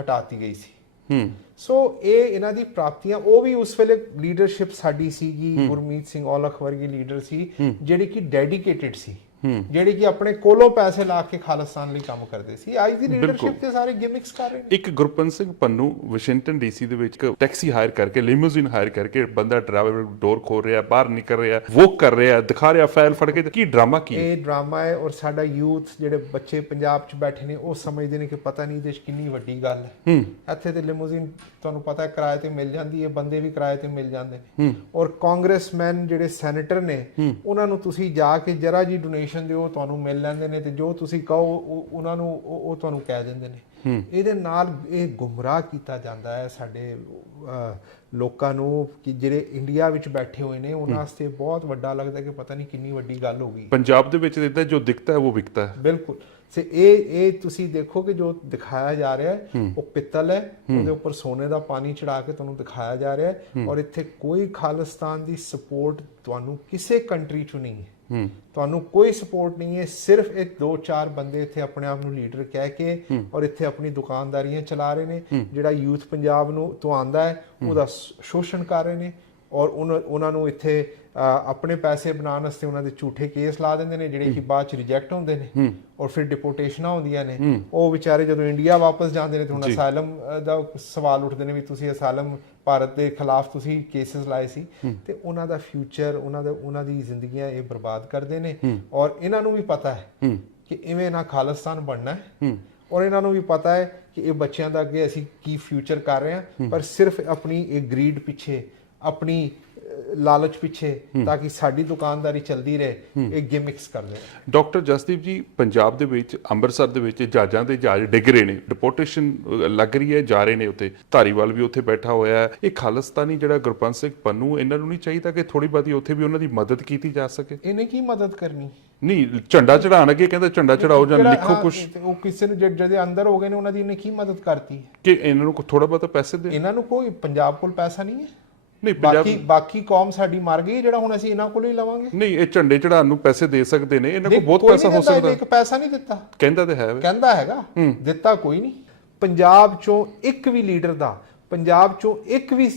ਹਟਾਤੀ ਗਈ ਸੀ। ਹੂੰ। ਸੋ ਇਹ ਇਹਨਾਂ ਦੀ ਪ੍ਰਾਪਤੀਆਂ ਉਹ ਵੀ ਉਸ ਵੇਲੇ ਲੀਡਰਸ਼ਿਪ ਸਾਡੀ ਸੀਗੀ ਗੁਰਮੀਤ ਸਿੰਘ ਔਲਖ ਵਰਗੀ ਲੀਡਰ ਸੀ ਜਿਹੜੀ ਕਿ ਡੈਡੀਕੇਟਿਡ ਸੀ। ਜਿਹੜੀ ਕਿ ਆਪਣੇ ਕੋਲੋਂ ਪੈਸੇ ਲਾ ਕੇ ਖਾਲਿਸਤਾਨ ਲਈ ਕੰਮ ਕਰਦੇ ਸੀ। ਅੱਜ ਦੀ ਲੀਡਰਸ਼ਿਪ ਤੇ ਸਾਰੇ ਗਿਮਿਕਸ ਕਰ ਰਹੇ ਨੇ। ਇੱਕ ਗੁਰਪੰਤ ਸਿੰਘ ਪੰਨੂ ਵਾਸ਼ਿੰਗਟਨ ਡੀਸੀ ਦੇ ਵਿੱਚ ਟੈਕਸੀ ਹਾਇਰ ਕਰਕੇ ਲਿਮੂਜ਼ਿਨ ਹਾਇਰ ਕਰਕੇ ਬੰਦਾ ਡਰਾਈਵਰ ਡੋਰ ਖੋਲ ਰਿਹਾ ਬਾਹਰ ਨਿਕਲ ਰਿਹਾ ਵੋਕ ਕਰ ਰਿਹਾ ਦਿਖਾ ਰਿਹਾ ਫਾਈਲ ਫੜ ਕੇ। ਕੀ ਡਰਾਮਾ ਕੀ? ਇਹ ਡਰਾਮਾ ਹੈ ਔਰ ਸਾਡਾ ਯੂਥ ਜਿਹੜੇ ਬੱਚੇ ਪੰਜਾਬ 'ਚ ਬੈਠੇ ਨੇ ਉਹ ਸਮਝਦੇ ਨੇ ਕਿ ਪਤਾ ਨਹੀਂ ਦੇਸ਼ ਕਿੰਨੀ ਵੱਡੀ ਗੱਲ ਹੈ। ਇੱਥੇ ਤੇ ਲਿਮੂਜ਼ਿਨ ਤੁਹਾਨੂੰ ਪਤਾ ਹੈ ਕਿਰਾਏ ਤੇ ਮਿਲ ਜਾਂਦੀ ਹੈ ਬੰਦੇ ਵੀ ਕਿਰਾਏ ਤੇ ਮਿਲ ਜਾਂਦੇ ਨੇ। ਔਰ ਕਾਂਗਰਸਮੈਨ ਜਿਹੜੇ ਸੈਨੇਟਰ ਨੇ ਉਹਨਾਂ ਨੂੰ ਤੁਸੀਂ ਜਾ ਕੇ ਜਰਾ ਜੀ ਡੋਨੇਸ਼ਨ ਇਨਫੋਰਮੇਸ਼ਨ ਦਿਓ ਤੁਹਾਨੂੰ ਮਿਲ ਲੈਂਦੇ ਨੇ ਤੇ ਜੋ ਤੁਸੀਂ ਕਹੋ ਉਹ- ਉਹਨਾਂ ਨੂੰ ਉਹ ਤੁਹਾਨੂੰ ਕਹਿ ਦਿੰਦੇ ਨੇ। ਇਹਦੇ ਨਾਲ ਇਹ ਗੁੰਮਰਾਹ ਕੀਤਾ ਜਾਂਦਾ ਹੈ ਸਾਡੇ ਲੋਕਾਂ ਨੂੰ ਕਿ ਜਿਹੜੇ ਇੰਡੀਆ ਵਿੱਚ ਬੈਠੇ ਹੋਏ ਨੇ ਉਹਨਾਂ ਵਾਸਤੇ ਬਹੁਤ ਵੱਡਾ ਲੱਗਦਾ ਕਿ ਪਤਾ ਨਹੀਂ ਕਿੰਨੀ ਵੱਡੀ ਗੱਲ ਹੋ ਗਈ। ਪੰਜਾਬ ਦੇ ਵਿੱਚ ਇਦਾਂ ਜੋ ਦਿਖਦਾ ਹੈ ਉਹ ਵਿਕਤਾ ਹੈ। ਬਿਲਕੁਲ। ਸੇ ਇਹ ਇਹ ਤੁਸੀਂ ਦੇਖੋ ਕਿ ਜੋ ਦਿਖਾਇਆ ਜਾ ਰਿਹਾ ਹੈ ਉਹ ਪਿੱਤਲ ਹੈ ਉਹਦੇ ਉੱਪਰ ਸੋਨੇ ਦਾ ਪਾਣੀ ਚੜਾ ਕੇ ਤੁਹਾਨੂੰ ਦਿਖਾਇਆ ਜਾ ਰਿਹਾ ਹੈ। ਔਰ ਇੱਥੇ ਕੋਈ ਖਾਲਿਸਤਾਨ ਦੀ ਸਪੋਰਟ ਤੁਹਾਨੂੰ ਕਿਸੇ ਕੰਟਰੀ 'ਚ ਨਹੀਂ ਹੈ। ਤੁਹਾਨੂੰ ਕੋਈ ਸਪੋਰਟ ਨਹੀਂ ਹੈ ਸਿਰਫ ਇਹ ਦੋ ਚਾਰ ਬੰਦੇ ਇੱਥੇ ਆਪਣੇ ਆਪ ਨੂੰ ਲੀਡਰ ਕਹਿ ਕੇ ਔਰ ਇੱਥੇ ਆਪਣੀ ਦੁਕਾਨਦਾਰੀਆਂ ਚਲਾ ਰਹੇ ਨੇ। ਜਿਹੜਾ ਯੂਥ ਪੰਜਾਬ ਨੂੰ ਤੋਂ ਆਂਦਾ ਹੈ ਉਹਦਾ ਸ਼ੋਸ਼ਣ ਕਰ ਰਹੇ ਨੇ ਔਰ ਉਹਨਾਂ ਨੂੰ ਇੱਥੇ ਆਪਣੇ ਪੈਸੇ ਬਣਾਉਣ ਵਾਸਤੇ ਉਹਨਾਂ ਦੇ ਝੂਠੇ ਕੇਸ ਲਾ ਦਿੰਦੇ ਨੇ ਜਿਹੜੇ ਕਿ ਬਾਅਦ ਚ ਰਿਜੈਕਟ ਹੁੰਦੇ ਨੇ ਔਰ ਫਿਰ ਡਿਪੋਰਟੇਸ਼ਨਾਂ ਹੁੰਦੀਆਂ ਨੇ। ਉਹ ਵਿਚਾਰੇ ਜਦੋਂ ਇੰਡੀਆ ਵਾਪਸ ਜਾਂਦੇ ਨੇ ਤੇ ਹੁਣ ਅਸਾਈਲਮ ਦਾ ਸਵਾਲ ਉੱਠਦੇ ਨੇ ਵੀ ਤੁਸੀਂ ਅਸਾਈਲਮ ਭਾਰਤ ਦੇ ਖਿਲਾਫ ਤੁਸੀਂ ਕੇਸਸ ਲਾਏ ਸੀ ਤੇ ਉਹਨਾਂ ਦਾ ਫਿਊਚਰ ਉਹਨਾਂ ਦਾ ਉਹਨਾਂ ਦੀ ਜ਼ਿੰਦਗੀਆਂ ਇਹ ਬਰਬਾਦ ਕਰਦੇ ਨੇ ਔਰ ਇਹਨਾਂ ਨੂੰ ਵੀ ਪਤਾ ਹੈ ਕਿ ਇਵੇਂ ਨਾ ਖਾਲਿਸਤਾਨ ਬਣਨਾ ਹੈ। ਔਰ ਇਹਨਾਂ ਨੂੰ ਵੀ ਪਤਾ ਹੈ ਕਿ ਇਹ ਬੱਚਿਆਂ ਦਾ ਅੱਗੇ ਅਸੀਂ ਕੀ ਫਿਊਚਰ ਕਰ ਰਹੇ ਹਾਂ। ਪਰ ਸਿਰਫ ਆਪਣੀ ਇਹ ਗਰੀਡ ਪਿੱਛੇ ਆਪਣੀ ਲਾਲਚ ਪਿੱਛੇ ਤਾਂ ਕਿ ਸਾਡੀ ਦੁਕਾਨਦਾਰੀ ਚੱਲਦੀ ਰਹੇ ਇਹ ਗਿਮਿਕਸ ਕਰਦੇ ਡਾਕਟਰ ਜਸਦੀਪ ਜੀ ਪੰਜਾਬ ਦੇ ਵਿੱਚ ਅੰਮ੍ਰਿਤਸਰ ਦੇ ਵਿੱਚ ਜਹਾਜ਼ਾਂ ਦੇ ਜਹਾਜ਼ ਡਿੱਗ ਰਹੇ ਨੇ ਡਿਪੋਰਟੇਸ਼ਨ ਲੱਗ ਰਹੀ ਹੈ ਜਾ ਰਹੇ ਨੇ ਉੱਥੇ। ਧਾਰੀਵਾਲ ਵੀ ਉੱਥੇ ਬੈਠਾ ਹੋਇਆ ਹੈ। ਇਹ ਖਾਲਿਸਤਾਨੀ ਜਿਹੜਾ ਗੁਰਪੰਥ ਸਿੰਘ ਪੰਨੂ ਇਹਨਾਂ ਨੂੰ ਨਹੀਂ ਚਾਹੀਦਾ ਕਿ ਥੋੜੀ ਬਾਤੀ ਉੱਥੇ ਵੀ ਉਹਨਾਂ ਦੀ ਮਦਦ ਕੀਤੀ ਜਾ ਸਕੇ? ਇਹਨੇ ਕੀ ਮਦਦ ਕਰਨੀ? ਨਹੀਂ ਝੰਡਾ ਚੜਾਉਣ ਅੱਗੇ ਕਹਿੰਦਾ ਝੰਡਾ ਚੜਾਓ ਜਾਂ ਲਿਖੋ ਕੁਝ ਉਹ ਕਿਸੇ ਨੂੰ ਜਿਹੜੇ ਅੰਦਰ ਹੋ ਗਏ ਨੇ ਉਹਨਾਂ ਦੀ ਇਹਨੇ ਕੀ ਮਦਦ ਕਰਤੀ? ਕਿ ਇਹਨਾਂ ਨੂੰ ਥੋੜਾ ਬਹੁਤਾ ਪੈਸੇ ਦੇ ਇਹਨਾਂ ਨੂੰ ਕੋਈ ਪੰਜਾਬ ਕੋਲ ਪੈਸਾ ਨਹੀਂ ਹੈ? ਨਹੀਂ ਬਾਕੀ ਬਾਕੀ ਕੌਮ ਸਾਡੀ ਮਰ ਗਈ ਜਿਹੜਾ ਹੁਣ ਅਸੀਂ ਇਹਨਾਂ ਕੋਲੋਂ ਹੀ ਲਵਾਂਗੇ। ਨਹੀਂ ਇਹ ਝੰਡੇ ਚੜਾਉਣ ਨੂੰ ਪੈਸੇ ਦੇ ਸਕਦੇ ਨੇ ਇਹਨਾਂ ਕੋਲ ਬਹੁਤ ਪੈਸਾ ਹੋ ਸਕਦਾ। ਇੱਕ ਪੈਸਾ ਨਹੀਂ ਦਿੱਤਾ। ਕਹਿੰਦਾ ਤੇ ਹੈ। ਕਹਿੰਦਾ ਹੈਗਾ ਦਿੱਤਾ ਕੋਈ ਨਹੀਂ। ਪੰਜਾਬ ਚੋਂ ਇੱਕ ਵੀ ਲੀਡਰ ਦਾ ਪੰਜਾਬ ਚੋਂ ਇੱਕ ਵੀ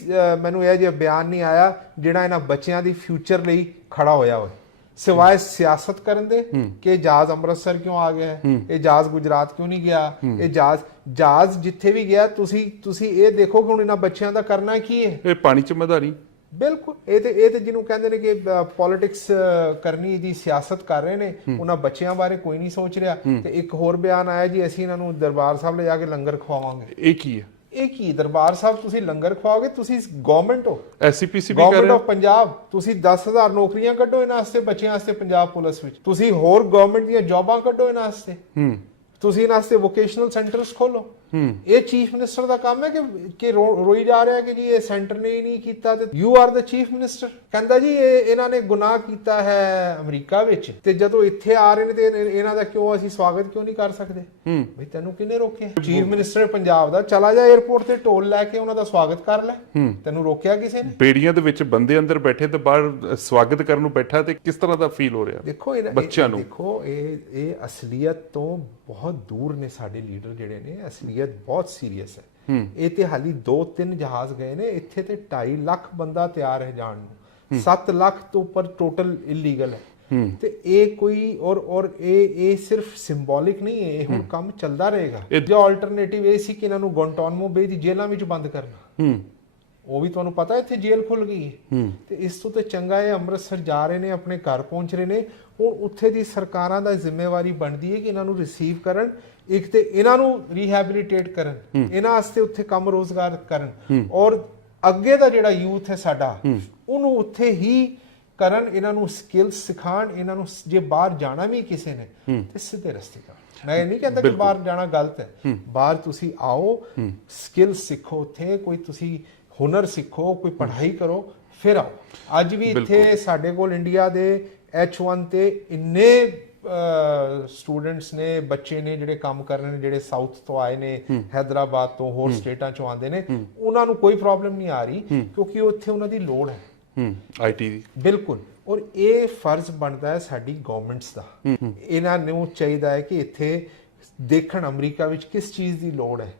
ਮੈਨੂੰ ਇਹ ਜਿਹਾ ਬਿਆਨ ਨਹੀਂ ਆਇਆ ਜਿਹੜਾ ਇਹਨਾਂ ਬੱਚਿਆਂ ਦੀ ਫਿਊਚਰ ਲਈ ਖੜਾ ਹੋਇਆ ਹੋਵੇ। ਸਿਵਾਏ ਸਿਆਸਤ ਕਰਨ ਦੇ ਕਿ ਜਹਾਜ਼ ਅੰਮ੍ਰਿਤਸਰ ਕਿਉਂ ਆ ਗਿਆ? ਇਹ ਜਹਾਜ਼ ਗੁਜਰਾਤ ਕਿਉਂ ਨਹੀਂ ਗਿਆ ਇਹ ਜਹਾਜ਼ ਜਹਾਜ਼ ਜਿੱਥੇ ਵੀ ਗਿਆ ਤੁਸੀਂ ਤੁਸੀਂ ਇਹ ਦੇਖੋ ਕਿ ਹੁਣ ਇਹਨਾਂ ਬੱਚਿਆਂ ਦਾ ਕਰਨਾ ਕੀ ਹੈ ਇਹ ਪਾਣੀ ਚ ਮਧਾਰੀ ਬਿਲਕੁਲ ਇਹ ਤੇ ਇਹ ਤੇ ਜਿਹਨੂੰ ਕਹਿੰਦੇ ਨੇ ਕਿ ਪੋਲਿਟਿਕਸ ਕਰਨੀ ਦੀ ਸਿਆਸਤ ਕਰ ਰਹੇ ਨੇ ਉਹਨਾਂ ਬੱਚਿਆਂ ਬਾਰੇ ਕੋਈ ਨਹੀਂ ਸੋਚ ਰਿਹਾ ਤੇ ਇੱਕ ਹੋਰ ਬਿਆਨ ਆਇਆ ਜੀ ਅਸੀਂ ਇਹਨਾਂ ਨੂੰ ਦਰਬਾਰ ਸਾਹਿਬ ਲੈ ਜਾ ਕੇ ਲੰਗਰ ਖਵਾਵਾਂਗੇ ਇਹ ਕੀ ਹੈ ਇਹ ਕੀ ਦਰਬਾਰ ਸਾਹਿਬ ਤੁਸੀਂ ਲੰਗਰ ਖਵਾਓਗੇ? ਤੁਸੀਂ ਗਵਰਨਮੈਂਟ ਹੋ। ਐਸਸੀਪੀਸੀ ਵੀ ਕਰ ਗਵਰਨਮੈਂਟ ਰਹੇ ਆਫ ਪੰਜਾਬ ਤੁਸੀਂ 10000 ਨੌਕਰੀਆਂ ਕੱਢੋ ਇਹਨਾਂ ਵਾਸਤੇ ਬੱਚਿਆਂ ਵਾਸਤੇ ਪੰਜਾਬ ਪੁਲਿਸ ਵਿੱਚ। ਤੁਸੀਂ ਹੋਰ ਗਵਰਨਮੈਂਟ ਦੀਆਂ ਜੌਬਾਂ ਕੱਢੋ ਇਹਨਾਂ ਵਾਸਤੇ। ਹੂੰ। ਤੁਸੀਂ ਇਹਨਾਂ ਵਾਸਤੇ ਵੋਕੇਸ਼ਨਲ ਸੈਂਟਰਸ ਖੋਲੋ। ਇਹ ਚੀਫ ਮਿਨਿਸਟਰ ਦਾ ਕੰਮ ਹੈ ਕਿ ਕਿ ਰੋਈ ਜਾ ਰਿਹਾ ਕਿ ਜੀ ਇਹ ਸੈਂਟਰ ਨੇ ਹੀ ਨਹੀਂ ਕੀਤਾ ਤੇ you are the chief minister ਕਹਿੰਦਾ ਜੀ ਇਹ ਇਹਨਾਂ ਨੇ ਗੁਨਾਹ ਕੀਤਾ ਹੈ ਅਮਰੀਕਾ ਵਿੱਚ ਤੇ ਜਦੋਂ ਇੱਥੇ ਆ ਰਹੇ ਨੇ ਤੇ ਇਹ- ਇਹਨਾਂ ਦਾ ਕਿਉਂ ਅਸੀਂ ਸਵਾਗਤ ਕਿਉਂ ਨਹੀਂ ਕਰ ਸਕਦੇ? ਹੂੰ। ਬਈ ਤੈਨੂੰ ਕਿਹਨੇ ਰੋਕਿਆ? ਚੀਫ ਮਿਨਿਸਟਰ ਪੰਜਾਬ ਦਾ ਚਲਾ ਜਾ 에어ਪੋਰਟ ਤੇ ਟੋਲ ਲੈ ਕੇ ਉਹਨਾਂ ਦਾ ਸਵਾਗਤ ਕਰ ਲੈ। ਤੈਨੂੰ ਰੋਕਿਆ ਕਿਸੇ ਨੇ? ਬੇੜੀਆਂ ਦੇ ਵਿੱਚ ਬੰਦੇ ਅੰਦਰ ਬੈਠੇ ਤੇ ਬਾਹਰ ਸਵਾਗਤ ਕਰਨ ਨੂੰ ਬੈਠਾ ਤੇ ਕਿਸ ਤਰ੍ਹਾਂ ਦਾ ਫੀਲ ਹੋ ਰਿਹਾ? ਦੇਖੋ ਇਹ ਬੱਚਿਆਂ ਨੂੰ। ਦੇਖੋ ਇਹ ਇਹ ਅਸਲੀਅਤ ਤੋਂ ਬਹੁਤ ਦੂਰ ਨੇ ਸਾਡੇ ਲੀਡਰ ਜਿਹੜੇ ਨੇ ਅਸਲੀਅਤ ਬਹੁਤ ਸੀਰੀਅਸ ਹੈ। ਇਹ ਤੇ ਹਾਲੀ 2-3 ਜਹਾਜ਼ ਗਏ ਨੇ ਇੱਥੇ ਤੇ 2.5 ਲੱਖ ਬੰਦਾ ਤਿਆਰ ਹੈ ਜਾਣ ਨੂੰ। 7 ਲੱਖ ਤੋਂ ਉੱਪਰ ਟੋਟਲ ਇਲੀਗਲ ਹੈ। ਤੇ ਇਹ ਕੋਈ ਔਰ ਔਰ ਇਹ ਇਹ ਸਿਰਫ ਸਿੰਬੋਲਿਕ ਨਹੀਂ ਹੈ ਇਹ ਹੁਣ ਕੰਮ ਚੱਲਦਾ ਰਹੇਗਾ। ਜੋ ਆਲਟਰਨੇਟਿਵ ਇਹ ਸੀ ਕਿ ਇਹਨਾਂ ਨੂੰ ਗੌਂਟਾਨਮੋ ਬੇ ਦੀ ਜੇਲ੍ਹਾਂ ਵਿੱਚ ਬੰਦ ਕਰਨਾ। ਹੂੰ। ਉਹ ਵੀ ਤੁਹਾਨੂੰ ਪਤਾ ਇੱਥੇ ਜੇਲ੍ਹ ਖੁੱਲ ਗਈ ਹੈ। ਤੇ ਇਸ ਤੋਂ ਤੇ ਚੰਗਾ ਇਹ ਅੰਮ੍ਰਿਤਸਰ ਜਾ ਰਹੇ ਨੇ ਆਪਣੇ ਘਰ ਪਹੁੰਚ ਰਹੇ ਨੇ। ਹੁਣ ਉੱਥੇ ਦੀ ਸਰਕਾਰਾਂ ਦਾ ਜ਼ਿੰਮੇਵਾਰੀ ਬਣਦੀ ਹੈ ਕਿ ਇਹਨਾਂ ਨੂੰ ਰਿਸੀਵ ਕਰਨ ਇੱਕ ਤੇ ਇਹਨਾਂ ਨੂੰ ਰੀਹੈਬਿਲਿਟੇਟ ਕਰਨ ਇਹਨਾਂ ਵਾਸਤੇ ਉੱਥੇ ਕੰਮ ਰੋਜ਼ਗਾਰ ਕਰਨ ਔਰ ਅੱਗੇ ਦਾ ਜਿਹੜਾ ਯੂਥ ਹੈ ਸਾਡਾ ਉਹਨੂੰ ਉੱਥੇ ਹੀ ਕਰਨ ਇਹਨਾਂ ਨੂੰ ਸਕਿੱਲਸ ਸਿਖਾਣ ਇਹਨਾਂ ਨੂੰ ਜੇ ਬਾਹਰ ਜਾਣਾ ਵੀ ਕਿਸੇ ਨੇ ਤੇ ਸਿੱਧੇ ਰਸਤੇ ਕਰ ਮੈਂ ਇਹ ਨਹੀਂ ਕਹਿੰਦਾ ਕਿ ਬਾਹਰ ਜਾਣਾ ਗਲਤ ਹੈ। ਬਾਹਰ ਤੁਸੀਂ ਆਓ ਸਕਿੱਲ ਸਿੱਖੋ ਉੱਥੇ ਕੋਈ ਤੁਸੀਂ ਹੁਨਰ ਸਿੱਖੋ ਕੋਈ ਪੜ੍ਹਾਈ ਕਰੋ ਫਿਰ ਆਓ। ਅੱਜ ਵੀ ਇੱਥੇ ਸਾਡੇ ਕੋਲ ਇੰਡੀਆ ਦੇ H1 ਤੇ ਇੰਨੇ ਸਟੂਡੈਂਟਸ ਨੇ ਬੱਚੇ ਨੇ ਜਿਹੜੇ ਕੰਮ ਕਰ ਰਹੇ ਨੇ ਜਿਹੜੇ ਸਾਊਥ ਤੋਂ ਆਏ ਨੇ ਹੈਦਰਾਬਾਦ ਤੋਂ ਹੋਰ ਸਟੇਟਾਂ ਚੋਂ ਆਉਂਦੇ ਨੇ ਉਹਨਾਂ ਨੂੰ ਕੋਈ ਪ੍ਰੋਬਲਮ ਨਹੀਂ ਆ ਰਹੀ ਕਿਉਂਕਿ ਉੱਥੇ ਉਹਨਾਂ ਦੀ ਲੋੜ ਹੈ। ਹੂੰ ਆਈਟੀ ਦੀ। ਬਿਲਕੁਲ। ਔਰ ਇਹ ਫਰਜ਼ ਬਣਦਾ ਹੈ ਸਾਡੀ ਗਵਰਨਮੈਂਟਸ ਦਾ। ਇਹਨਾਂ ਨੂੰ ਚਾਹੀਦਾ ਹੈ ਕਿ ਇੱਥੇ ਦੇਖਣ ਅਮਰੀਕਾ ਵਿੱਚ ਕਿਸ ਚੀਜ਼ ਦੀ ਲੋੜ ਹੈ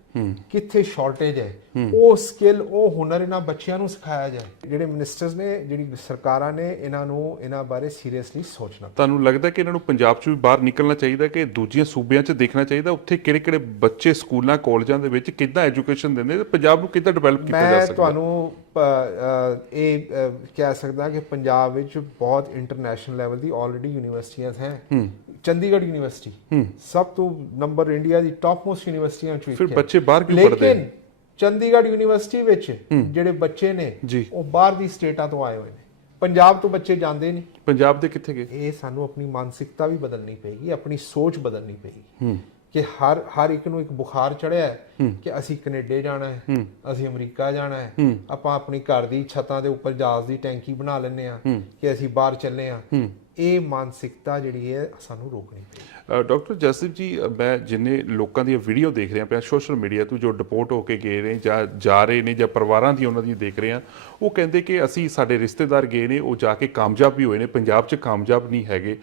ਕਿੱਥੇ ਸ਼ਾਰਟੇਜ ਹੈ ਉਹ ਸਕਿੱਲ ਉਹ ਹੁਨਰ ਇਹਨਾਂ ਬੱਚਿਆਂ ਨੂੰ ਸਿਖਾਇਆ ਜਾਏ। ਜਿਹੜੇ ਮਿਨਿਸਟਰਸ ਨੇ ਜਿਹੜੀ ਸਰਕਾਰਾਂ ਨੇ ਇਹਨਾਂ ਨੂੰ ਇਹਨਾਂ ਬਾਰੇ ਸੀਰੀਅਸਲੀ ਸੋਚਣਾ। ਤੁਹਾਨੂੰ ਲੱਗਦਾ ਕਿ ਇਹਨਾਂ ਨੂੰ ਪੰਜਾਬ 'ਚ ਵੀ ਬਾਹਰ ਨਿਕਲਣਾ ਚਾਹੀਦਾ ਕਿ ਦੂਜੀਆਂ ਸੂਬਿਆਂ 'ਚ ਦੇਖਣਾ ਚਾਹੀਦਾ? ਉੱਥੇ ਕਿਹੜੇ-ਕਿਹੜੇ ਬੱਚੇ ਸਕੂਲਾਂ ਕਾਲਜਾਂ ਦੇ ਵਿੱਚ ਕਿੱਦਾਂ ਐਜੂਕੇਸ਼ਨ ਦਿੰਦੇ ਤੇ ਪੰਜਾਬ ਨੂੰ ਕਿੱਦਾਂ ਡਿਵੈਲਪ ਕੀਤਾ ਜਾ ਮੈਂ ਸਕਦਾ? ਤੁਹਾਨੂੰ ਪ- ਅ, ਇਹ ਕਹਿ ਸਕਦਾ ਕਿ ਪੰਜਾਬ ਵਿੱਚ ਬਹੁਤ ਇੰਟਰਨੈਸ਼ਨਲ ਲੈਵਲ ਦੀ ਆਲਰੇਡੀ ਯੂਨੀਵਰਸਿਟੀਆਂ ਹੈ। ਚੰਡੀਗੜ੍ਹ ਯੂਨੀਵਰਸਿਟੀ ਸਭ ਤੋਂ ਨੰਬਰ ਇੰਡੀਆ ਦੀ ਟਾਪ ਮੋਸਟ ਯੂਨੀਵਰਸਿਟੀਆਂ ਵਿੱਚ ਫਿਰ। ਬੱਚੇ ਬਾਹਰ ਕਿਉਂ ਪੜ੍ਹਦੇ ਲੇਕਿਨ ਚੰਡੀਗੜ੍ਹ ਯੂਨੀਵਰਸਿਟੀ ਵਿੱਚ ਜਿਹੜੇ ਬੱਚੇ ਨੇ। ਉਹ ਬਾਹਰ ਦੀ ਸਟੇਟਾਂ ਤੋਂ ਆਏ ਹੋਏ ਨੇ। ਪੰਜਾਬ ਤੋਂ ਬੱਚੇ ਜਾਂਦੇ ਨਹੀਂ। ਪੰਜਾਬ ਦੇ ਕਿੱਥੇ ਗਏ? ਇਹ ਸਾਨੂੰ ਆਪਣੀ ਮਾਨਸਿਕਤਾ ਵੀ ਬਦਲਣੀ ਪਏਗੀ ਆਪਣੀ ਸੋਚ ਬਦਲਣੀ ਪਏਗੀ। ਕਿ ਹਰ ਹਰ ਇੱਕ ਨੂੰ ਇੱਕ ਬੁਖਾਰ ਚੜਿਆ ਹੈ ਕਿ ਅਸੀਂ ਕੈਨੇਡਾ ਜਾਣਾ ਹੈ ਅਸੀਂ ਅਮਰੀਕਾ ਜਾਣਾ ਹੈ ਆਪਾਂ ਆਪਣੀ ਘਰ ਦੀ ਛੱਤਾਂ ਦੇ ਉੱਪਰ ਜਹਾਜ਼ ਦੀ ਟੈਂਕੀ ਬਣਾ ਲੈਂਦੇ ਆ ਕਿ ਅਸੀਂ ਬਾਹਰ ਚੱਲੇ ਆ ਇਹ ਮਾਨਸਿਕਤਾ ਜਿਹੜੀ ਹੈ ਸਾਨੂੰ ਰੋਕਣੀ ਅ, ਡਾਕਟਰ ਜਸਦੀਪ ਜੀ ਮੈਂ ਜਿੰਨੇ ਲੋਕਾਂ ਦੀਆਂ ਵੀਡੀਓ ਦੇਖ ਰਿਹਾ ਪਿਆ ਸੋਸ਼ਲ ਮੀਡੀਆ ਤੋਂ ਜੋ ਡਿਪੋਰਟ ਹੋ ਕੇ ਗਏ ਨੇ ਜਾਂ ਜਾ ਰਹੇ ਨੇ ਜਾਂ ਪਰਿਵਾਰਾਂ ਦੀ ਉਹਨਾਂ ਦੀ ਦੇਖ ਰਹੇ ਆ ਉਹ ਕਹਿੰਦੇ ਕਿ ਅਸੀਂ ਸਾਡੇ ਰਿਸ਼ਤੇਦਾਰ ਗਏ ਨੇ ਉਹ ਜਾ ਕੇ ਕਾਮਯਾਬ ਵੀ ਹੋਏ ਨੇ ਪੰਜਾਬ 'ਚ ਕਾਮਯਾਬ ਨਹੀਂ ਹੈਗੇ।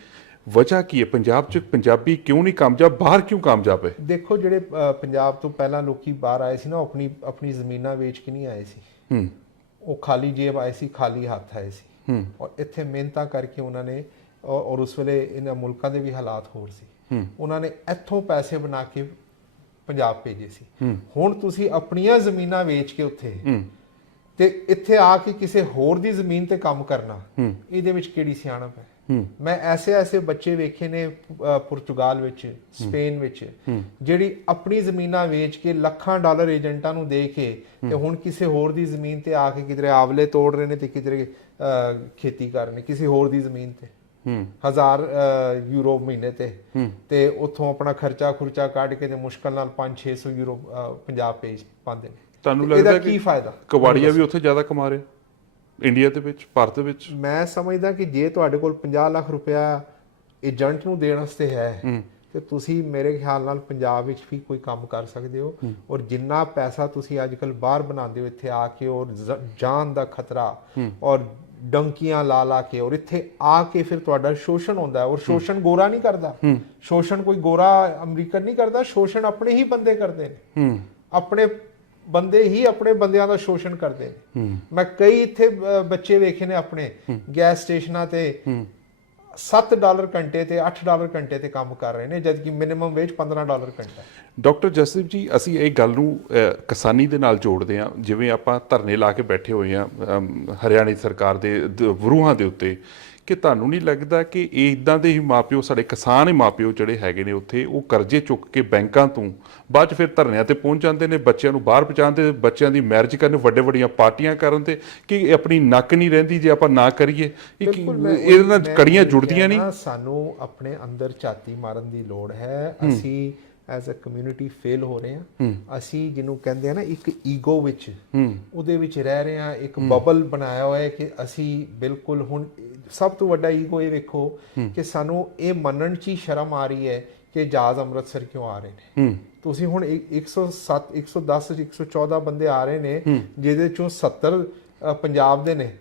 ਵਜ੍ਹਾ ਕੀ ਹੈ? ਪੰਜਾਬ 'ਚ ਪੰਜਾਬੀ ਕਿਉਂ ਨਹੀਂ ਕਾਮਯਾਬ? ਬਾਹਰ ਕਿਉਂ ਕਾਮਯਾਬ ਹੈ? ਦੇਖੋ ਜਿਹੜੇ ਪੰਜਾਬ ਤੋਂ ਪਹਿਲਾਂ ਲੋਕੀ ਬਾਹਰ ਆਏ ਸੀ ਨਾ ਆਪਣੀ ਆਪਣੀ ਜ਼ਮੀਨਾਂ ਵੇਚ ਕੇ ਨਹੀਂ ਆਏ ਸੀ। ਹੂੰ। ਉਹ ਖਾਲੀ ਜੇਬ ਆਏ ਸੀ ਖਾਲੀ ਹੱਥ ਆਏ ਸੀ। ਔਰ ਇੱਥੇ ਮਿਹਨਤਾਂ ਕਰਕੇ ਉਹਨਾਂ ਨੇ ਔਰ ਔਰ ਉਸ ਵੇਲੇ ਇਹਨਾਂ ਮੁਲਕਾਂ ਦੇ ਵੀ ਹਾਲਾਤ ਹੋਰ ਸੀ। ਉਹਨਾਂ ਨੇ ਇੱਥੋਂ ਪੈਸੇ ਬਣਾ ਕੇ ਪੰਜਾਬ ਭੇਜੇ ਸੀ। ਹੁਣ ਤੁਸੀਂ ਆਪਣੀਆਂ ਜ਼ਮੀਨਾਂ ਵੇਚ ਕੇ ਉੱਥੇ ਤੇ ਇੱਥੇ ਆ ਕੇ ਕਿਸੇ ਹੋਰ ਦੀ ਜ਼ਮੀਨ ਤੇ ਕੰਮ ਕਰਨਾ ਇਹਦੇ ਵਿੱਚ ਕਿਹੜੀ ਸਿਆਣਪ ਹੈ? ਮੈਂ ਐਸੇ ਐਸੇ ਬੱਚੇ ਵੇਖੇ ਨੇ ਪੁਰਤਗਾਲ ਵਿੱਚ ਸਪੇਨ ਵਿੱਚ ਜਿਹੜੀ ਆਪਣੀ ਜ਼ਮੀਨਾਂ ਵੇਚ ਕੇ ਲੱਖਾਂ ਡਾਲਰ ਏਜੰਟਾਂ ਨੂੰ ਦੇ ਕੇ ਤੇ ਹੁਣ ਕਿਸੇ ਹੋਰ ਦੀ ਜ਼ਮੀਨ ਤੇ ਆ ਕੇ ਕਿਧਰੇ ਆਵਲੇ ਤੋੜ ਰਹੇ ਨੇ ਤੇ ਕਿਧਰੇ ਖੇਤੀ ਕਰ ਰਹੇ ਨੇ ਕਿਸੇ ਹੋਰ ਦੀ ਜ਼ਮੀਨ ਤੇ। ਹਜ਼ਾਰ ਯੂਰੋ ਮਹੀਨੇ ਤੇ। ਤੇ ਉੱਥੋਂ ਆਪਣਾ ਖਰਚਾ ਖੁਰਚਾ ਕੱਢ ਕੇ ਤੇ ਮੁਸ਼ਕਲ ਨਾਲ 5-600 ਯੂਰੋ ਪੰਜਾਬ ਭੇਜ ਪਾਉਂਦੇ ਨੇ। ਤੁਹਾਨੂੰ ਲੱਗਦਾ ਕੀ ਕਿ ਫਾਇਦਾ? ਕਵਾੜੀਆ ਵੀ ਉੱਥੇ ਜ਼ਿਆਦਾ ਕਮਾ ਰਿਹਾ? ਇੰਡੀਆ ਦੇ ਵਿੱਚ ਭਾਰਤ ਦੇ ਵਿੱਚ? ਮੈਂ ਸਮਝਦਾ ਕਿ ਜੇ ਤੁਹਾਡੇ ਕੋਲ 50 ਲੱਖ ਰੁਪਇਆ ਏਜੰਟ ਨੂੰ ਦੇਣ ਵਾਸਤੇ ਹੈ ਤੇ ਤੁਸੀਂ ਮੇਰੇ ਖਿਆਲ ਨਾਲ ਪੰਜਾਬ ਵਿੱਚ ਵੀ ਕੋਈ ਕੰਮ ਕਰ ਸਕਦੇ ਹੋ। ਔਰ ਜਿੰਨਾ ਪੈਸਾ ਤੁਸੀਂ ਅੱਜਕੱਲ ਬਾਹਰ ਬਣਾਉਂਦੇ ਹੋ ਇੱਥੇ ਆ ਕੇ ਔਰ ਜਾਨ ਦਾ ਖਤਰਾ ਔਰ ਡੰਕੀਆਂ ਲਾ ਲਾ ਕੇ ਔਰ ਇੱਥੇ ਆ ਕੇ ਫਿਰ ਤੁਹਾਡਾ ਸ਼ੋਸ਼ਣ ਹੁੰਦਾ ਹੈ। ਔਰ ਸ਼ੋਸ਼ਣ ਗੋਰਾ ਨਹੀਂ ਕਰਦਾ। ਸ਼ੋਸ਼ਣ ਕੋਈ ਗੋਰਾ ਅਮਰੀਕਨ ਨਹੀਂ ਕਰਦਾ ਸ਼ੋਸ਼ਣ ਆਪਣੇ ਹੀ ਬੰਦੇ ਕਰਦੇ ਨੇ। ਆਪਣੇ ਬੰਦੇ ਹੀ ਆਪਣੇ ਬੰਦਿਆਂ ਦਾ ਸ਼ੋਸ਼ਣ ਕਰਦੇ ਨੇ। ਮੈਂ ਕਈ ਇੱਥੇ ਬੱਚੇ ਵੇਖੇ ਨੇ ਆਪਣੇ ਗੈਸ ਸਟੇਸ਼ਨਾਂ ਤੇ 7 ਡਾਲਰ ਘੰਟੇ ਤੇ 8 ਡਾਲਰ ਘੰਟੇ ਤੇ ਕੰਮ ਕਰ ਰਹੇ ਨੇ ਜਦ ਕਿ ਮਿਨੀਮਮ ਵੇਜ 15 ਡਾਲਰ ਘੰਟਾ। ਹੈ ਡਾਕਟਰ ਜਸਦੀਪ ਜੀ ਅਸੀਂ ਇਹ ਗੱਲ ਨੂੰ ਕਿਸਾਨੀ ਦੇ ਨਾਲ ਜੋੜਦੇ ਹਾਂ। ਜਿਵੇਂ ਆਪਾਂ ਧਰਨੇ ਲਾ ਕੇ ਬੈਠੇ ਹੋਏ ਹਾਂ ਅਮ, ਹਰਿਆਣਾ ਸਰਕਾਰ ਦ- ਵਿਰੋਹਾਂ ਦੇ ਉੱਤੇ। ਕਿ ਤੁਹਾਨੂੰ ਨਹੀਂ ਲੱਗਦਾ ਕਿ ਇਹ ਇਦਾਂ ਦੇ ਹੀ ਮਾਪਿਓ ਸਾਡੇ ਕਿਸਾਨ ਹੀ ਮਾਪਿਓ ਜਿਹੜੇ ਹੈਗੇ ਨੇ ਉੱਥੇ ਉਹ ਕਰਜ਼ੇ ਚੁੱਕ ਕੇ ਬੈਂਕਾਂ ਤੋਂ ਬਾਅਦ ਚ ਫਿਰ ਧਰਨਿਆਂ ਤੇ ਪਹੁੰਚ ਜਾਂਦੇ ਨੇ ਬੱਚਿਆਂ ਨੂੰ ਬਾਹਰ ਪਹੁੰਚਾਉਂਦੇ ਬੱਚਿਆਂ ਦੀ ਮੈਰਿਜ ਕਰਨ ਵੱਡੇ ਵੱਡੀਆਂ ਪਾਰਟੀਆਂ ਕਰਨ ਤੇ ਕਿ ਆਪਣੀ ਨੱਕ ਨਹੀਂ ਰਹਿੰਦੀ ਜੇ ਆਪਾਂ ਨਾ ਕਰੀਏ। ਇਹਦੇ ਨਾਲ ਕੜੀਆਂ ਜੁੜਦੀਆਂ ਨਹੀਂ? ਸਾਨੂੰ ਆਪਣੇ ਅੰਦਰ ਝਾਤੀ ਮਾਰਨ ਦੀ ਲੋੜ ਹੈ। ਅਸੀਂ ਐਜ਼ ਅ ਕਮਿਊਨਿਟੀ ਫੇਲ ਹੋ ਰਹੇ ਹਾਂ। ਅਸੀਂ ਜਿਹਨੂੰ ਕਹਿੰਦੇ ਆ ਨਾ ਇੱਕ ਈਗੋ ਵਿੱਚ ਉਹਦੇ ਵਿੱਚ ਰਹਿ ਰਹੇ ਹਾਂ ਇੱਕ ਬਬਲ ਬਣਾਇਆ ਹੋਇਆ ਹੈ ਕਿ ਅਸੀਂ ਬਿਲਕੁਲ ਹੁਣ ਸਭ ਤੋਂ ਵੱਡਾ ਈਗੋ ਇਹ ਵੇਖੋ ਕਿ ਸਾਨੂੰ ਇਹ ਮੰਨਣ 'ਚ ਹੀ ਸ਼ਰਮ ਆ ਰਹੀ ਹੈ ਕਿ ਜਹਾਜ਼ ਅੰਮ੍ਰਿਤਸਰ ਕਿਉਂ ਆ ਰਹੇ ਨੇ। ਤੁਸੀਂ ਹੁਣ ਇੱਕ- 107 110 114 ਬੰਦੇ ਆ ਰਹੇ ਨੇ ਜਿਹਦੇ ਚੋਂ 70 ਅ, ਪੰਜਾਬ ਦੇ ਨੇ।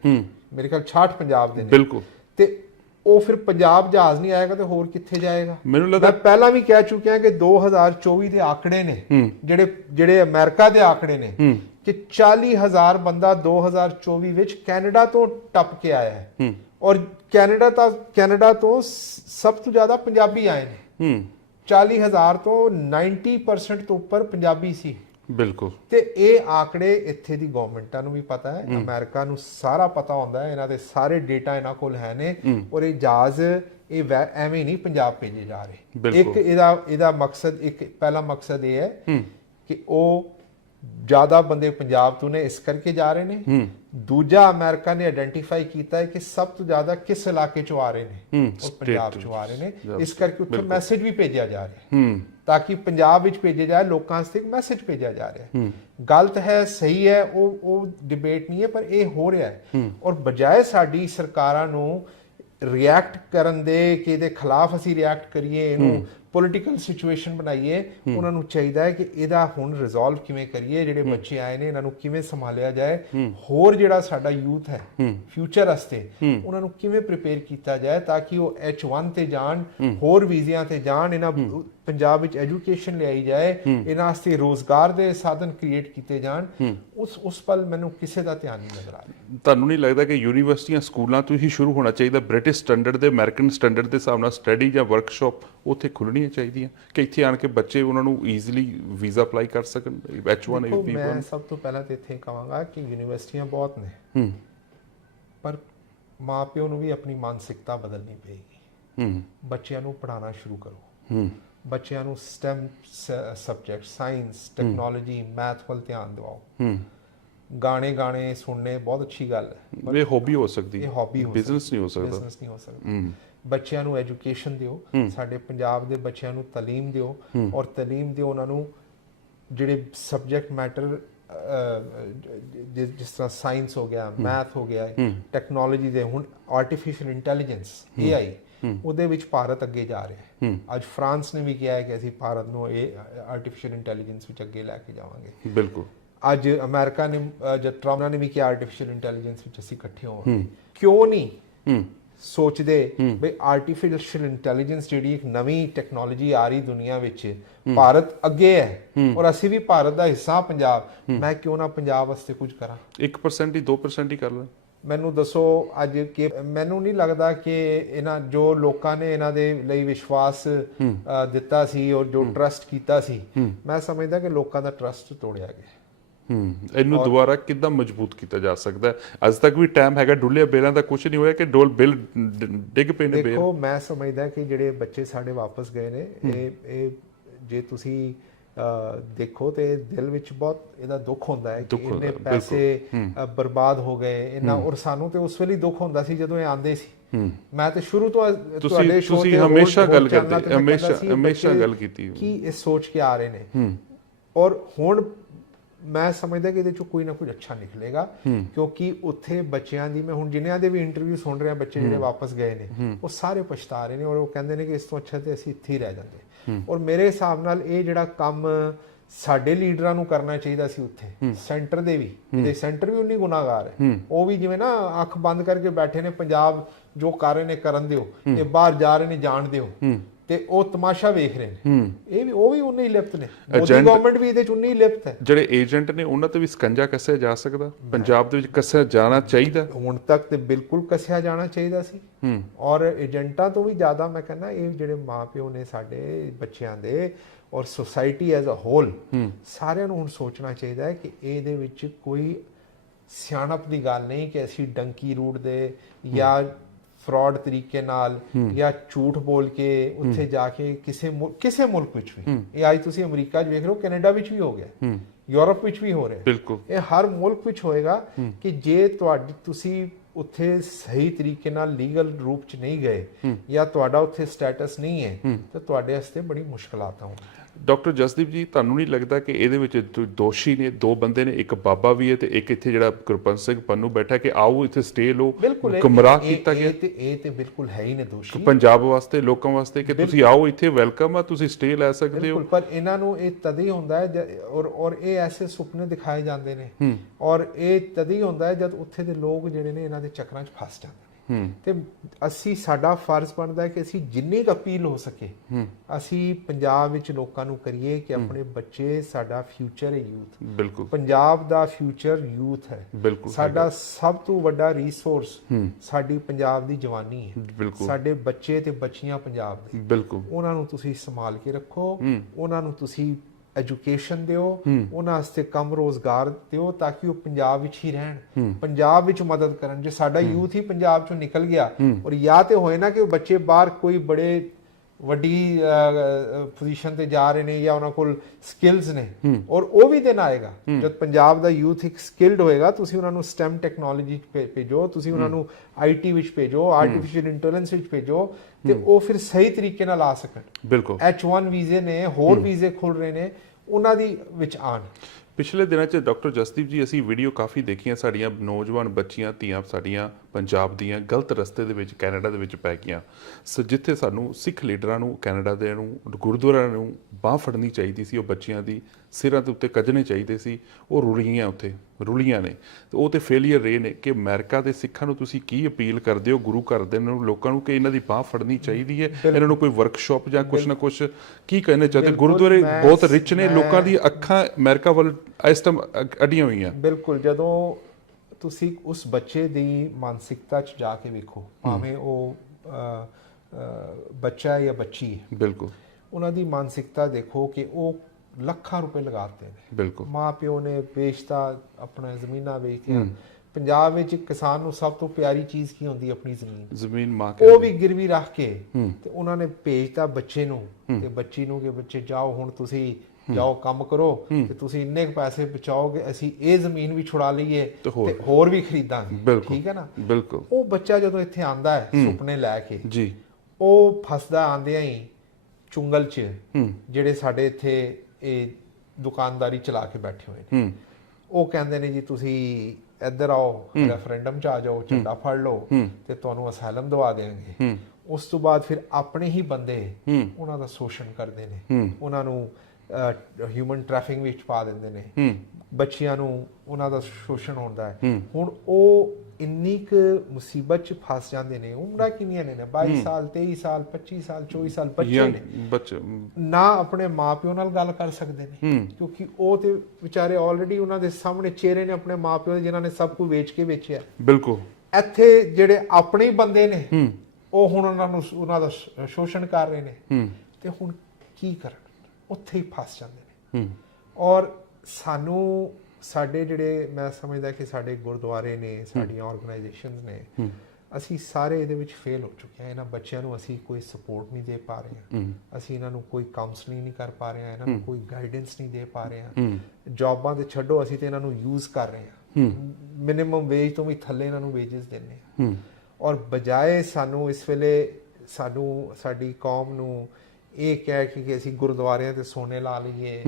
ਮੇਰੇ ਖਿਆਲ 66 ਪੰਜਾਬ ਦੇ ਨੇ। ਬਿਲਕੁਲ। ਤੇ ਉਹ ਫਿਰ ਪੰਜਾਬ ਜਹਾਜ਼ ਨਹੀਂ ਆਏਗਾ ਤੇ ਹੋਰ ਕਿੱਥੇ ਜਾਏਗਾ? ਮੈਨੂੰ ਲੱਗਦਾ ਮੈਂ ਪਹਿਲਾਂ ਵੀ ਕਹਿ ਚੁੱਕਿਆ ਕਿ 2024 ਦੇ ਆંકੜੇ ਨੇ ਜਿਹੜੇ ਜਿਹੜੇ ਅਮਰੀਕਾ ਦੇ ਆંકੜੇ ਨੇ ਕਿ 40000 ਬੰਦਾ 2024 ਵਿੱਚ ਕੈਨੇਡਾ ਤੋਂ ਟੱਪ ਕੇ ਆਇਆ ਹੈ। ਔਰ ਕੈਨੇਡਾ ਤਾਂ ਕੈਨੇਡਾ ਤੋਂ ਸਭ ਤੋਂ ਜ਼ਿਆਦਾ ਪੰਜਾਬੀ ਆਏ ਨੇ। ਹੂੰ। 40000 ਤੋਂ 90% ਤੋਂ ਉੱਪਰ ਪੰਜਾਬੀ ਸੀ। ਬਿਲਕੁਲ। ਤੇ ਇਹ ਆંકੜੇ ਇੱਥੇ ਦੀ ਗਵਰਨਮੈਂਟਾਂ ਨੂੰ ਵੀ ਪਤਾ ਹੈ ਅਮਰੀਕਾ ਨੂੰ ਸਾਰਾ ਪਤਾ ਹੁੰਦਾ ਹੈ ਇਹਨਾਂ ਦੇ ਸਾਰੇ ਡੇਟਾ ਇਹਨਾਂ ਕੋਲ ਹੈ ਨੇ। ਔਰ ਇਹ ਜਹਾਜ਼ ਇਹ ਐਵੇਂ ਨਹੀਂ ਪੰਜਾਬ ਭੇਜੇ ਜਾ ਰਹੇ। ਇੱਕ ਇਹਦਾ ਇਹਦਾ ਮਕਸਦ ਇੱਕ ਪਹਿਲਾ ਮਕਸਦ ਇਹ ਹੈ। ਕਿ ਉਹ ਜ਼ਿਆਦਾ ਬੰਦੇ ਪੰਜਾਬ ਤੋਂ ਨੇ ਇਸ ਕਰਕੇ ਜਾ ਰਹੇ ਨੇ। ਦੂਜਾ ਅਮਰੀਕਾ ਨੇ ਆਇਡੈਂਟੀਫਾਈ ਕੀਤਾ ਹੈ ਕਿ ਸਭ ਤੋਂ ਜ਼ਿਆਦਾ ਕਿਸ ਇਲਾਕੇ ਚੋਂ ਆ ਰਹੇ ਨੇ? ਉਹ ਪੰਜਾਬ ਚੋਂ ਆ ਰਹੇ ਨੇ। ਇਸ ਕਰਕੇ ਉੱਥੇ ਮੈਸੇਜ ਵੀ ਭੇਜਿਆ ਜਾ ਰਿਹਾ ਹੈ। ਤਾਂ ਕਿ ਪੰਜਾਬ ਵਿੱਚ ਭੇਜੇ ਜਾਏ ਲੋਕਾਂ ਇੱਕ ਮੈਸੇਜ ਭੇਜਿਆ ਜਾ ਰਿਹਾ ਹੈ। ਗਲਤ ਹੈ ਸਹੀ ਹੈ ਉਹ ਉਹ ਡਿਬੇਟ ਨਹੀਂ ਹੈ ਪਰ ਇਹ ਹੋ ਰਿਹਾ ਹੈ। ਔਰ ਬਜਾਏ ਸਾਡੀ ਸਰਕਾਰਾਂ ਨੂੰ ਰਿਐਕਟ ਕਰਨ ਦੇ ਕਿ ਇਹਦੇ ਖਿਲਾਫ ਅਸੀਂ ਰਿਐਕਟ ਕਰੀਏ ਇਹਨੂੰ ਪੋਲਿਟੀਕਲ ਸਿਚੁਏਸ਼ਨ ਬਣਾਈਏ ਉਹਨਾਂ ਨੂੰ ਚਾਹੀਦਾ ਹੈ ਕਿ ਇਹਦਾ ਹੁਣ ਰਿਜ਼ੋਲਵ ਕਿਵੇਂ ਕਰੀਏ ਜਿਹੜੇ ਬੱਚੇ ਆਏ ਨੇ ਇਹਨਾਂ ਨੂੰ ਕਿਵੇਂ ਸੰਭਾਲਿਆ ਜਾਏ ਹੋਰ ਜਿਹੜਾ ਸਾਡਾ ਯੂਥ ਹੈ ਫਿਊਚਰ ਵਾਸਤੇ ਉਹਨਾਂ ਨੂੰ ਕਿਵੇਂ ਪ੍ਰਿਪੇਅਰ ਕੀਤਾ ਜਾਏ ਤਾਂ ਕਿ ਉਹ H1 ਤੇ ਜਾਣ ਹੋਰ ਵੀਜ਼ਿਆਂ ਤੇ ਜਾਣ ਇਹਨਾਂ ਪੰਜਾਬ ਵਿੱਚ ਐਜੂਕੇਸ਼ਨ ਲਿਆਈ ਜਾਏ ਇਹਨਾਂ ਵਾਸਤੇ ਰੋਜ਼ਗਾਰ ਦੇ ਸਾਧਨ ਕ੍ਰੀਏਟ ਕੀਤੇ ਜਾਣ ਉਸ ਉਸ ਪਲ ਮੈਨੂੰ ਕਿਸੇ ਦਾ ਧਿਆਨ ਨਹੀਂ ਨਜ਼ਰ ਆ ਰਿਹਾ। ਤੁਹਾਨੂੰ ਨਹੀਂ ਲੱਗਦਾ ਕਿ ਯੂਨੀਵਰਸਿਟੀਆਂ ਸਕੂਲਾਂ ਤੋਂ ਹੀ ਸ਼ੁਰੂ ਹੋਣਾ ਚਾਹੀਦਾ? ਬ੍ਰਿਟਿਸ਼ ਸਟੈਂਡਰਡ ਦੇ ਅਮਰੀਕਨ ਸਟੈਂਡਰਡ ਦੇ ਹਿਸਾਬ ਨਾਲ ਸਟੱਡੀ ਜਾਂ ਵਰਕਸ਼ਾਪ ਉੱਥੇ ਖੁੱਲਣੀਆਂ ਚਾਹੀਦੀਆਂ ਕਿ ਇੱਥੇ ਆਣ ਕੇ ਬੱਚੇ ਉਹਨਾਂ ਨੂੰ ਈਜ਼ੀਲੀ ਵੀਜ਼ਾ ਅਪਲਾਈ ਕਰ ਸਕਣ H1 ਦੇਖੋ, AP1 ਮੈਂ ਸਭ ਤੋਂ ਪਹਿਲਾਂ ਤੇ ਇੱਥੇ ਕਹਾਂਗਾ ਕਿ ਯੂਨੀਵਰਸਿਟੀਆਂ ਬਹੁਤ ਨੇ। ਹੂੰ। ਪਰ ਮਾਪਿਓ ਨੂੰ ਵੀ ਆਪਣੀ ਮਾਨਸਿਕਤਾ ਬਦਲਣੀ ਪਏਗੀ। ਹੂੰ। ਬੱਚਿਆਂ ਨੂੰ ਪੜਾਉਣਾ ਸ਼ੁਰੂ ਕਰੋ। ਹੂੰ। ਬੱਚਿਆਂ ਨੂੰ STEM subject science technology math ਵੱਲ ਧਿਆਨ ਦਿਵਾਓ। ਹੂੰ। ਗਾਣੇ ਗਾਣੇ ਸੁਣਨੇ ਬਹੁਤ ਅੱਛੀ ਗੱਲ ਹੈ। ਇਹ ਹੌਬੀ ਹੋ ਸਕਦੀ ਇਹ hobby ਹੋ ਬਿਜ਼ਨਸ ਨਹੀਂ ਹੋ ਸਕਦਾ। ਬਿਜ਼ਨਸ ਨਹੀਂ ਹੋ ਸਕਦਾ। ਬੱਚਿਆਂ ਨੂੰ ਐਜੂਕੇਸ਼ਨ ਦਿਓ ਸਾਡੇ ਪੰਜਾਬ ਦੇ ਬੱਚਿਆਂ ਨੂੰ ਤਾਲੀਮ ਦਿਓ ਔਰ ਤਾਲੀਮ ਦਿਓ ਉਹਨਾਂ ਨੂੰ ਜਿਹੜੇ ਸਬਜੈਕਟ ਮੈਟਰ ਜਿਸ ਤਰ੍ਹਾਂ ਸਾਇੰਸ ਹੋ ਗਿਆ ਮੈਥ ਹੋ ਗਿਆ ਟੈਕਨੋਲੋਜੀ ਦੇ ਹੁਣ ਆਰਟੀਫੀਸ਼ੀਅਲ ਇੰਟੈਲੀਜੈਂਸ AI ਉਹਦੇ ਵਿੱਚ ਭਾਰਤ ਅੱਗੇ ਜਾ ਰਿਹਾ ਹੈ। ਅੱਜ ਫਰਾਂਸ ਨੇ ਵੀ ਕਿਹਾ ਹੈ ਕਿ ਅਸੀਂ ਭਾਰਤ ਨੂੰ ਇਹ ਆਰਟੀਫੀਸ਼ੀਅਲ ਇੰਟੈਲੀਜੈਂਸ ਵਿੱਚ ਅੱਗੇ ਲੈ ਕੇ ਜਾਵਾਂਗੇ। ਬਿਲਕੁਲ। ਅੱਜ ਅਮਰੀਕਾ ਨੇ ਜਦ ਟਰੰਪ ਨੇ ਵੀ ਕਿਹਾ ਆਰਟੀਫੀਸ਼ੀਅਲ ਇੰਟੈਲੀਜੈਂਸ ਵਿੱਚ ਅਸੀਂ ਇਕੱਠੇ ਹੋਵਾਂਗੇ। ਕਿਉਂ ਨਹੀਂ? ਸੋਚਦੇ ਵੀ ਆਰਟੀਫੀਸ਼ੀਅਲ ਇੰਟੈਲੀਜੈਂਸ ਜਿਹੜੀ ਇੱਕ ਨਵੀਂ ਟੈਕਨੋਲੋਜੀ ਆ ਰਹੀ ਦੁਨੀਆ ਵਿੱਚ ਭਾਰਤ ਅੱਗੇ ਹੈ ਔਰ ਅਸੀਂ ਵੀ ਭਾਰਤ ਦਾ ਹਿੱਸਾ ਪੰਜਾਬ ਮੈਂ ਕਿਉਂ ਨਾ ਪੰਜਾਬ ਵਾਸਤੇ ਕੁਝ ਕਰਾਂ? 1% ਹੀ 2% ਹੀ ਕਰ ਲੈ। ਮੈਨੂੰ ਦੱਸੋ ਅੱਜ ਕਿ ਮੈਨੂੰ ਨਹੀਂ ਲੱਗਦਾ ਕਿ ਇਹਨਾਂ ਜੋ ਲੋਕਾਂ ਨੇ ਇਹਨਾਂ ਦੇ ਲਈ ਵਿਸ਼ਵਾਸ ਦਿੱਤਾ ਸੀ ਔਰ ਜੋ ਟਰਸਟ ਕੀਤਾ ਸੀ ਮੈਂ ਸਮਝਦਾ ਕਿ ਲੋਕਾਂ ਦਾ ਟਰਸਟ ਤੋੜਿਆ ਗਿਆ। ਹੂੰ। ਇਹਨੂੰ ਦੁਬਾਰਾ ਕਿੱਦਾਂ ਮਜ਼ਬੂਤ ਕੀਤਾ ਜਾ ਸਕਦਾ ਹੈ? ਅੱਜ ਤੱਕ ਵੀ ਟਾਈਮ ਹੈਗਾ ਡੁੱਲੇ ਬੇਲਾਂ ਦਾ ਕੁਝ ਨਹੀਂ ਹੋਇਆ ਕਿ ਡੋਲ ਬਿੱਲ ਡਿੱਗ ਪਏ ਨੇ ਬੇਲ? ਦੇਖੋ ਮੈਂ ਸਮਝਦਾ ਕਿ ਜਿਹੜੇ ਬੱਚੇ ਸਾਡੇ ਵਾਪਸ ਗਏ ਨੇ ਇਹ ਇਹ ਜੇ ਤੁਸੀਂ ਦੇਖੋ ਤੇ ਦਿਲ ਵਿੱਚ ਬਹੁਤ ਇਹਦਾ ਦੁੱਖ ਹੁੰਦਾ ਹੈ ਕਿ ਹੈ, ਪੈਸੇ ਬਰਬਾਦ ਹੋ ਗਏ ਇੰਨਾ ਔਰ ਸਾਨੂੰ ਤੇ ਉਸ ਵੇਲੇ ਦੁੱਖ ਹੁੰਦਾ ਸੀ ਜਦੋਂ ਇਹ ਆਂਦੇ ਸੀ। ਮੈਂ ਤੇ ਸ਼ੁਰੂ ਤੋਂ ਤੁਹਾਡੇ ਤੁਸੀਂ ਤੇ ਹਮੇਸ਼ਾ ਗੱਲ ਕਰਦੇ, ਹਮੇਸ਼ਾ- ਹਮੇਸ਼ਾ ਗੱਲ ਕੀਤੀ। ਕੀ ਇਹ ਸੋਚ ਕੇ ਆ ਰਹੇ ਨੇ? ਔਰ ਹੁਣ ਮੈਂ ਸਮਝਦਾ ਕਿ ਇਹਦੇ ਚੋਂ ਕੋਈ ਨਾ ਕੁਝ ਅੱਛਾ ਨਿਕਲੇਗਾ ਕਿਉਂਕਿ ਉੱਥੇ ਬੱਚਿਆਂ ਦੀ ਮੈਂ ਹੁਣ ਜਿਨ੍ਹਾਂ ਦੇ ਵੀ ਇੰਟਰਵਿਊ ਸੁਣ ਰਿਹਾ ਬੱਚੇ ਜਿਹੜੇ ਵਾਪਸ ਗਏ ਨੇ ਉਹ ਸਾਰੇ ਪਛਤਾ ਰਹੇ ਨੇ ਔਰ ਉਹ ਕਹਿੰਦੇ ਨੇ ਕਿ ਇਸ ਤੋਂ ਅੱਛਾ ਤੇ ਅਸੀਂ ਇੱਥੇ ਹੀ ਰਹਿ ਜਾਂਦੇ। ਔਰ ਮੇਰੇ ਹਿਸਾਬ ਨਾਲ ਇਹ ਜਿਹੜਾ ਕੰਮ ਸਾਡੇ ਲੀਡਰਾਂ ਨੂੰ ਕਰਨਾ ਚਾਹੀਦਾ ਸੀ ਉੱਥੇ ਸੈਂਟਰ ਦੇ ਵੀ ਇਹਦੇ ਸੈਂਟਰ ਵੀ ਉਨੀ ਗੁਨਾਹਗਾਰ ਹੈ। ਉਹ ਵੀ ਜਿਵੇਂ ਨਾ ਅੱਖ ਬੰਦ ਕਰਕੇ ਬੈਠੇ ਨੇ ਪੰਜਾਬ ਜੋ ਕਰ ਰਹੇ ਨੇ ਕਰਨ ਦਿਓ ਇਹ ਬਾਹਰ ਜਾ ਰਹੇ ਨੇ ਜਾਣ ਦਿਓ। ਤੇ ਉਹ ਤਮਾਸ਼ਾ ਵੇਖ ਰਹੇ ਨੇ। ਇਹ ਵੀ ਉਹ ਵੀ ਉਨੇ ਹੀ ਲਿਪਤ ਨੇ। ਮੋਦੀ ਗਵਰਨਮੈਂਟ ਵੀ ਇਹਦੇ ਚ ਉਨੀ ਹੀ ਲਿਪਤ ਹੈ। ਜਿਹੜੇ ਏਜੰਟ ਨੇ ਉਹਨਾਂ ਤੇ ਵੀ ਸਕੰਜਾ ਕੱਸਿਆ ਜਾ ਸਕਦਾ। ਪੰਜਾਬ ਦੇ ਵਿੱਚ ਕੱਸਿਆ ਜਾਣਾ ਚਾਹੀਦਾ। ਹੁਣ ਤੱਕ ਤੇ ਬਿਲਕੁਲ ਕਸਿਆ ਜਾਣਾ ਚਾਹੀਦਾ ਸੀ। ਔਰ ਏਜੰਟਾਂ ਤੋਂ ਵੀ ਜ਼ਿਆਦਾ ਮੈਂ ਕਹਿੰਦਾ ਇਹ ਜਿਹੜੇ ਮਾਪਿਓ ਨੇ ਸਾਡੇ ਬੱਚਿਆਂ ਦੇ ਔਰ ਸੋਸਾਇਟੀ ਐਜ਼ ਅ ਹੋਲ ਸਾਰਿਆਂ ਨੂੰ ਹੁਣ ਸੋਚਣਾ ਚਾਹੀਦਾ ਹੈ ਕਿ ਇਹਦੇ ਵਿੱਚ ਕੋਈ ਸਿਆਣਪ ਦੀ ਗੱਲ ਨਹੀਂ ਕਿ ਅਸੀਂ ਡੰਕੀ ਰੂਟ ਦੇ ਜਾਂ ਫਰਾਡ ਤਰੀਕੇ ਨਾਲ ਜਾਂ ਝੂਠ ਬੋਲ ਕੇ ਉੱਥੇ ਜਾ ਕੇ ਕਿਸੇ ਮੁਲ- ਕਿਸੇ ਮੁਲਕ ਵਿੱਚ ਵੀ ਇਹ ਅੱਜ ਤੁਸੀਂ ਅਮਰੀਕਾ 'ਚ ਵੇਖ ਰਹੇ ਹੋ ਕੈਨੇਡਾ ਵਿੱਚ ਵੀ ਹੋ ਗਿਆ ਯੂਰਪ ਵਿੱਚ ਵੀ ਹੋ ਰਿਹਾ ਬਿਲਕੁਲ ਇਹ ਹਰ ਮੁਲਕ ਵਿੱਚ ਹੋਏਗਾ ਕਿ ਜੇ ਤੁਹਾਡੀ ਤੁਸੀਂ ਉੱਥੇ ਸਹੀ ਤਰੀਕੇ ਨਾਲ ਲੀਗਲ ਰੂਪ ਚ ਨਹੀਂ ਗਏ ਜਾਂ ਤੁਹਾਡਾ ਉੱਥੇ ਸਟੇਟਸ ਨਹੀਂ ਹੈ ਤਾਂ ਤੁਹਾਡੇ ਵਾਸਤੇ ਬੜੀ ਮੁਸ਼ਕਲਾਂ ਆਉਣਗੀਆਂ ਡਾਕਟਰ ਜਸਦੀਪ ਜੀ ਤੁਹਾਨੂੰ ਨਹੀਂ ਲੱਗਦਾ ਕਿ ਇਹਦੇ ਵਿੱਚ ਦੋ ਦੋਸ਼ੀ ਨੇ ਦੋ ਬੰਦੇ ਨੇ ਇੱਕ ਬਾਬਾ ਵੀ ਹੈ ਤੇ ਇੱਕ ਇੱਥੇ ਜਿਹੜਾ ਗੁਰਪੰਤ ਸਿੰਘ ਪੰਨੂ ਬੈਠਾ ਕਿ ਆਓ ਇੱਥੇ ਸਟੇ ਲਓ ਬਿਲਕੁਲ ਇਹ- ਗੁੰਮਰਾਹ ਇਹ- ਕੀਤਾ ਗਿਆ। ਇਹ ਤੇ ਇਹ ਤੇ ਬਿਲਕੁਲ ਹੈ ਹੀ ਨੇ ਦੋਸ਼ੀ। ਪੰਜਾਬ ਵਾਸਤੇ ਲੋਕਾਂ ਵਾਸਤੇ ਕਿ ਤੁਸੀਂ ਆਓ ਇੱਥੇ ਵੈਲਕਮ ਆ ਤੁਸੀਂ ਸਟੇ ਲੈ ਸਕਦੇ ਹੋ। ਬਿਲਕੁਲ ਪਰ ਇਹਨਾਂ ਨੂੰ ਇਹ ਤਦ ਹੁੰਦਾ ਹੈ ਜ- ਔਰ ਔਰ ਇਹ ਐਸੇ ਸੁਪਨੇ ਦਿਖਾਏ ਜਾਂਦੇ ਨੇ। ਔਰ ਇਹ ਤਦ ਹੀ ਹੁੰਦਾ ਹੈ ਜਦ ਉੱਥੇ ਦੇ ਲੋਕ ਜਿਹੜੇ ਨੇ ਇਹਨਾਂ ਦੇ ਚੱਕਰਾਂ 'ਚ ਫਸ ਜਾਂਦੇ ਨੇ। ਤੇ ਅਸੀਂ ਸਾਡਾ ਫਰਜ਼ ਬਣਦਾ ਹੈ ਕਿ ਅਸੀਂ ਜਿੰਨੀ ਕੁ ਅਪੀਲ ਹੋ ਸਕੇ ਅਸੀਂ ਪੰਜਾਬ ਵਿੱਚ ਲੋਕਾਂ ਨੂੰ ਕਰੀਏ ਕਿ ਆਪਣੇ ਬੱਚੇ ਸਾਡਾ ਫਿਊਚਰ ਹੈ ਯੂਥ ਬਿਲਕੁਲ। ਪੰਜਾਬ ਦਾ ਫਿਊਚਰ ਯੂਥ ਹੈ। ਬਿਲਕੁਲ ਸਾਡਾ ਸਭ ਤੋਂ ਵੱਡਾ ਰਿਸੋਰਸ ਸਾਡੀ ਪੰਜਾਬ ਦੀ ਜਵਾਨੀ ਹੈ। ਬਿਲਕੁਲ। ਸਾਡੇ ਬੱਚੇ ਤੇ ਬੱਚੀਆਂ ਪੰਜਾਬ ਦੇ। ਬਿਲਕੁਲ। ਉਹਨਾਂ ਨੂੰ ਤੁਸੀਂ ਸੰਭਾਲ ਕੇ ਰੱਖੋ। ਉਹਨਾਂ ਨੂੰ ਤੁਸੀਂ ਐਜੂਕੇਸ਼ਨ ਦਿਓ ਉਹਨਾਂ ਵਾਸਤੇ ਕੰਮ ਰੋਜ਼ਗਾਰ ਦਿਓ ਤਾਂ ਕਿ ਉਹ ਪੰਜਾਬ ਵਿੱਚ ਹੀ ਰਹਿਣ। ਪੰਜਾਬ ਵਿੱਚ ਮਦਦ ਕਰਨ। ਜੇ ਸਾਡਾ ਯੂਥ ਹੀ ਪੰਜਾਬ ਚੋਂ ਨਿਕਲ ਗਿਆ ਔਰ ਜਾਂ ਤੇ ਹੋਏ ਨਾ ਕਿ ਬੱਚੇ ਬਾਹਰ ਕੋਈ ਬੜੇ ਵੱਡੀ ਪੋਜੀਸ਼ਨ ਤੇ ਜਾ ਰਹੇ ਨੇ ਜਾਂ ਉਹਨਾਂ ਕੋਲ ਸਕਿੱਲਸ ਨੇ ਔਰ ਉਹ ਵੀ ਦਿਨ ਆਏਗਾ। ਜਦ ਪੰਜਾਬ ਦਾ ਯੂਥ ਇੱਕ ਸਕਿਲਡ ਹੋਏਗਾ ਤੁਸੀਂ ਉਹਨਾਂ ਨੂੰ ਸਟੈਮ ਟੈਕਨੋਲੋਜੀ ਭੇਜੋ ਤੁਸੀਂ ਉਹਨਾਂ ਨੂੰ ਆਈਟੀ ਵਿੱਚ ਭੇਜੋ ਆਰਟੀਫੀਸ਼ੀਅਲ ਇੰਟੈਲੀਜੈਂਸ ਵਿੱਚ ਭੇਜੋ ਤੇ ਉਹ ਫਿਰ ਸਹੀ ਤਰੀਕੇ ਨਾਲ ਆ ਸਕਣ। ਬਿਲਕੁਲ। H1 ਵੀਜ਼ੇ ਨੇ ਹੋਰ ਵੀਜ਼ੇ ਖੁੱਲ ਰਹੇ ਨੇ ਉਹਨਾਂ ਦੀ ਵਿੱਚ ਆਣ ਪਿਛਲੇ ਦਿਨਾਂ 'ਚ ਡਾਕਟਰ ਜਸਦੀਪ ਜੀ, ਅਸੀਂ ਵੀਡੀਓ ਕਾਫੀ ਦੇਖੀਆਂ ਸਾਡੀਆਂ, ਨੌਜਵਾਨ ਬੱਚੀਆਂ, ਧੀਆਂ ਸਾਡੀਆਂ, ਪੰਜਾਬ ਦੀਆਂ, ਗਲਤ ਰਸਤੇ ਦੇ ਵਿੱਚ, ਕੈਨੇਡਾ ਦੇ ਵਿੱਚ ਪੈ ਗਈਆਂ। ਸੋ, ਜਿੱਥੇ ਸਾਨੂੰ ਸਿੱਖ ਲੀਡਰਾਂ ਨੂੰ, ਕੈਨੇਡਾ ਦੇ ਨੂੰ, ਗੁਰਦੁਆਰਿਆਂ ਨੂੰ ਬਾਹ ਫੜਨੀ ਚਾਹੀਦੀ ਸੀ, ਉਹ ਬੱਚਿਆਂ ਦੀ ਸਿਰਾਂ ਦੇ ਉੱਤੇ ਕੱਜਣੇ ਚਾਹੀਦੇ ਸੀ ਉਹ ਰੁਲੀਆਂ ਉੱਥੇ ਰੁਲੀਆਂ ਨੇ। ਤੇ ਉਹ ਤੇ ਫੇਲਿਅਰ ਰਹੇ ਨੇ ਕਿ ਅਮਰੀਕਾ ਦੇ ਸਿੱਖਾਂ ਨੂੰ ਤੁਸੀਂ ਕੀ ਅਪੀਲ ਕਰਦੇ ਹੋ ਗੁਰੂ ਘਰ ਦੇ ਨੂੰ ਲੋਕਾਂ ਨੂੰ ਕਿ ਇਹਨਾਂ ਦੀ ਬਾਹ ਫੜਨੀ ਚਾਹੀਦੀ ਹੈ ਇਹਨਾਂ ਨੂੰ ਕੋਈ ਵਰਕਸ਼ਾਪ ਜਾਂ ਕੁਛ ਨਾ ਕੁਛ ਕੀ ਕਹਿਣਾ ਚਾਹਤੇ? ਗੁਰਦੁਆਰੇ ਬਹੁਤ ਰਿਚ ਨੇ ਲੋਕਾਂ ਦੀ ਅੱਖਾਂ ਅਮਰੀਕਾ ਵੱਲ ਇਸ ਟਾਈਮ ਅਡੀਆਂ ਹੋਈਆਂ। ਬਿਲਕੁਲ ਜਦੋਂ ਤੁਸੀਂ ਉਸ ਬੱਚੇ ਦੀ ਮਾਨਸਿਕਤਾ 'ਚ ਜਾ ਕੇ ਵੇਖੋ ਭਾਵੇਂ ਉਹ ਬੱਚਾ ਹੈ ਜਾਂ ਬੱਚੀ ਬਿਲਕੁਲ। ਉਹਨਾਂ ਦੀ ਮਾਨਸਿਕਤਾ ਦੇਖੋ ਕਿ ਉਹ ਲੱਖਾਂ ਰੁਪਏ ਲਗਾਤੇ ਨੇ। ਬਿਲਕੁਲ। ਮਾਂ ਪਿਓ ਨੇ ਵੇਚਤਾ ਆਪਣਾ ਜ਼ਮੀਨਾਂ ਵੇਚਤੀਆਂ। ਪੰਜਾਬ ਵਿੱਚ ਕਿਸਾਨ ਨੂੰ ਸਭ ਤੋਂ ਪਿਆਰੀ ਚੀਜ਼ ਕੀ ਹੁੰਦੀ ਆਪਣੀ ਜ਼ਮੀਨ? ਜ਼ਮੀਨ ਮਾਂ ਉਹ ਕੇ ਵੀ ਗਿਰਵੀ ਰੱਖ ਕੇ ਤੇ ਉਹਨਾਂ ਨੇ ਭੇਜਤਾ ਬੱਚੇ ਨੂੰ ਤੇ ਬੱਚੀ ਨੂੰ ਕਿ ਬੱਚੇ ਜਾਓ ਹੁਣ ਤੁਸੀਂ ਜਾਓ ਕੰਮ ਕਰੋ ਤੇ ਤੁਸੀਂ ਇੰਨੇ ਕੁ ਪੈਸੇ ਬਚਾਓਗੇ ਅਸੀਂ ਇਹ ਜ਼ਮੀਨ ਵੀ ਛੁਡਾ ਲਈਏ ਤੇ ਹੋਰ। ਵੀ ਖਰੀਦਾਂਗੇ। ਠੀਕ ਹੈ ਨਾ? ਬਿਲਕੁਲ। ਉਹ ਬੱਚਾ ਜਦੋਂ ਇੱਥੇ ਆਂਦਾ ਹੈ ਸੁਪਨੇ ਲੈ ਕੇ ਜੀ। ਉਹ ਫਸਦਾ ਆਂਦਿਆਂ ਹੀ ਚੁੰਗਲ 'ਚ ਜਿਹੜੇ ਸਾਡੇ ਇੱਥੇ ਇਹ ਦੁਕਾਨਦਾਰੀ ਚਲਾ ਕੇ ਬੈਠੇ ਹੋਏ ਨੇ। ਉਹ ਕਹਿੰਦੇ ਨੇ ਜੀ ਤੁਸੀਂ ਇੱਧਰ ਆਓ ਰੈਫਰੈਂਡਮ 'ਚ ਆ ਜਾਓ ਝੰਡਾ ਫੜ ਲਓ ਤੇ ਤੁਹਾਨੂੰ ਅਸਾਈਲਮ ਦਵਾ ਦੇਣਗੇ। ਉਸ ਤੋਂ ਬਾਅਦ ਫਿਰ ਆਪਣੇ ਹੀ ਬੰਦੇ ਉਹਨਾਂ ਦਾ ਸ਼ੋਸ਼ਣ ਕਰਦੇ ਨੇ। ਉਹਨਾਂ ਨੂੰ ਹਿਊਮਨ ਟ੍ਰੈਫਿਕਿੰਗ ਵਿੱਚ ਪਾ ਦਿੰਦੇ ਨੇ। ਬੱਚਿਆਂ ਨੂੰ ਉਹਨਾਂ ਦਾ ਸ਼ੋਸ਼ਣ ਹੁੰਦਾ ਹੂੰ। ਹੁਣ ਉਹ ਇੰਨੀ ਕੁ ਮੁਸੀਬਤ 'ਚ ਫਸ ਜਾਂਦੇ ਨੇ ਉਮਰਾਂ ਕਿੰਨੀਆਂ ਨੇ ਨੇ 22 ਸਾਲ 23 ਸਾਲ 25 ਸਾਲ 24 ਸਾਲ ਬੱਚੇ ਨੇ। ਬੱਚੇ ਨਾ ਆਪਣੇ ਮਾਪਿਓ ਨਾਲ ਗੱਲ ਕਰ ਸਕਦੇ ਨੇ। ਕਿਉਂਕਿ ਉਹ ਤੇ ਵਿਚਾਰੇ ਆਲਰੇਡੀ ਉਹਨਾਂ ਦੇ ਸਾਹਮਣੇ ਚਿਹਰੇ ਨੇ ਆਪਣੇ ਮਾਪਿਓ ਦੇ ਜਿਨ੍ਹਾਂ ਨੇ ਸਭ ਕੁਝ ਵੇਚ ਕੇ ਵੇਚਿਆ। ਬਿਲਕੁਲ। ਇੱਥੇ ਜਿਹੜੇ ਆਪਣੇ ਹੀ ਬੰਦੇ ਨੇ ਉਹ ਹੁਣ ਉਹਨਾਂ ਨੂੰ ਉਹਨਾਂ ਦਾ ਸ਼ੋਸ਼ਣ ਕਰ ਰਹੇ ਨੇ। ਤੇ ਹੁਣ ਕੀ ਕਰਨ? ਉੱਥੇ ਹੀ ਫਸ ਜਾਂਦੇ ਨੇ। ਔਰ ਸਾਨੂੰ ਸਾਡੇ ਜਿਹੜੇ ਮੈਂ ਸਮਝਦਾ ਕਿ ਸਾਡੇ ਗੁਰਦੁਆਰੇ ਨੇ ਸਾਡੀਆਂ ਆਰਗੇਨਾਈਜੇਸ਼ਨਸ ਨੇ ਅਸੀਂ ਸਾਰੇ ਇਹਦੇ ਵਿੱਚ ਫੇਲ ਹੋ ਚੁੱਕੇ ਹਾਂ। ਇਹਨਾਂ ਬੱਚਿਆਂ ਨੂੰ ਅਸੀਂ ਕੋਈ ਸਪੋਰਟ ਨਹੀਂ ਦੇ ਪਾ ਰਹੇ ਹਾਂ। ਅਸੀਂ ਇਹਨਾਂ ਨੂੰ ਕੋਈ ਕਾਉਂਸਲਿੰਗ ਨਹੀਂ ਕਰ ਪਾ ਰਹੇ ਹਾਂ। ਇਹਨਾਂ ਨੂੰ ਕੋਈ ਗਾਈਡੈਂਸ ਨਹੀਂ ਦੇ ਪਾ ਰਹੇ ਹਾਂ। ਜੌਬਾਂ ਤੇ ਛੱਡੋ ਅਸੀਂ ਤੇ ਇਹਨਾਂ ਨੂੰ ਯੂਜ਼ ਕਰ ਰਹੇ ਹਾਂ। ਮਿਨੀਮਮ ਵੇਜ ਤੋਂ ਵੀ ਥੱਲੇ ਇਹਨਾਂ ਨੂੰ ਵੇਜਸ ਦਿੰਨੇ ਹੂੰ। ਔਰ ਬਜਾਏ ਸਾਨੂੰ ਇਸ ਵੇਲੇ ਸਾਨੂੰ ਸਾਡੀ ਕੌਮ ਨੂੰ ਇਹ ਕਹਿ ਕੇ ਕਿ ਅਸੀਂ ਗੁਰਦੁਆਰਿਆਂ ਤੇ ਸੋਨੇ ਲਾ ਲਈਏ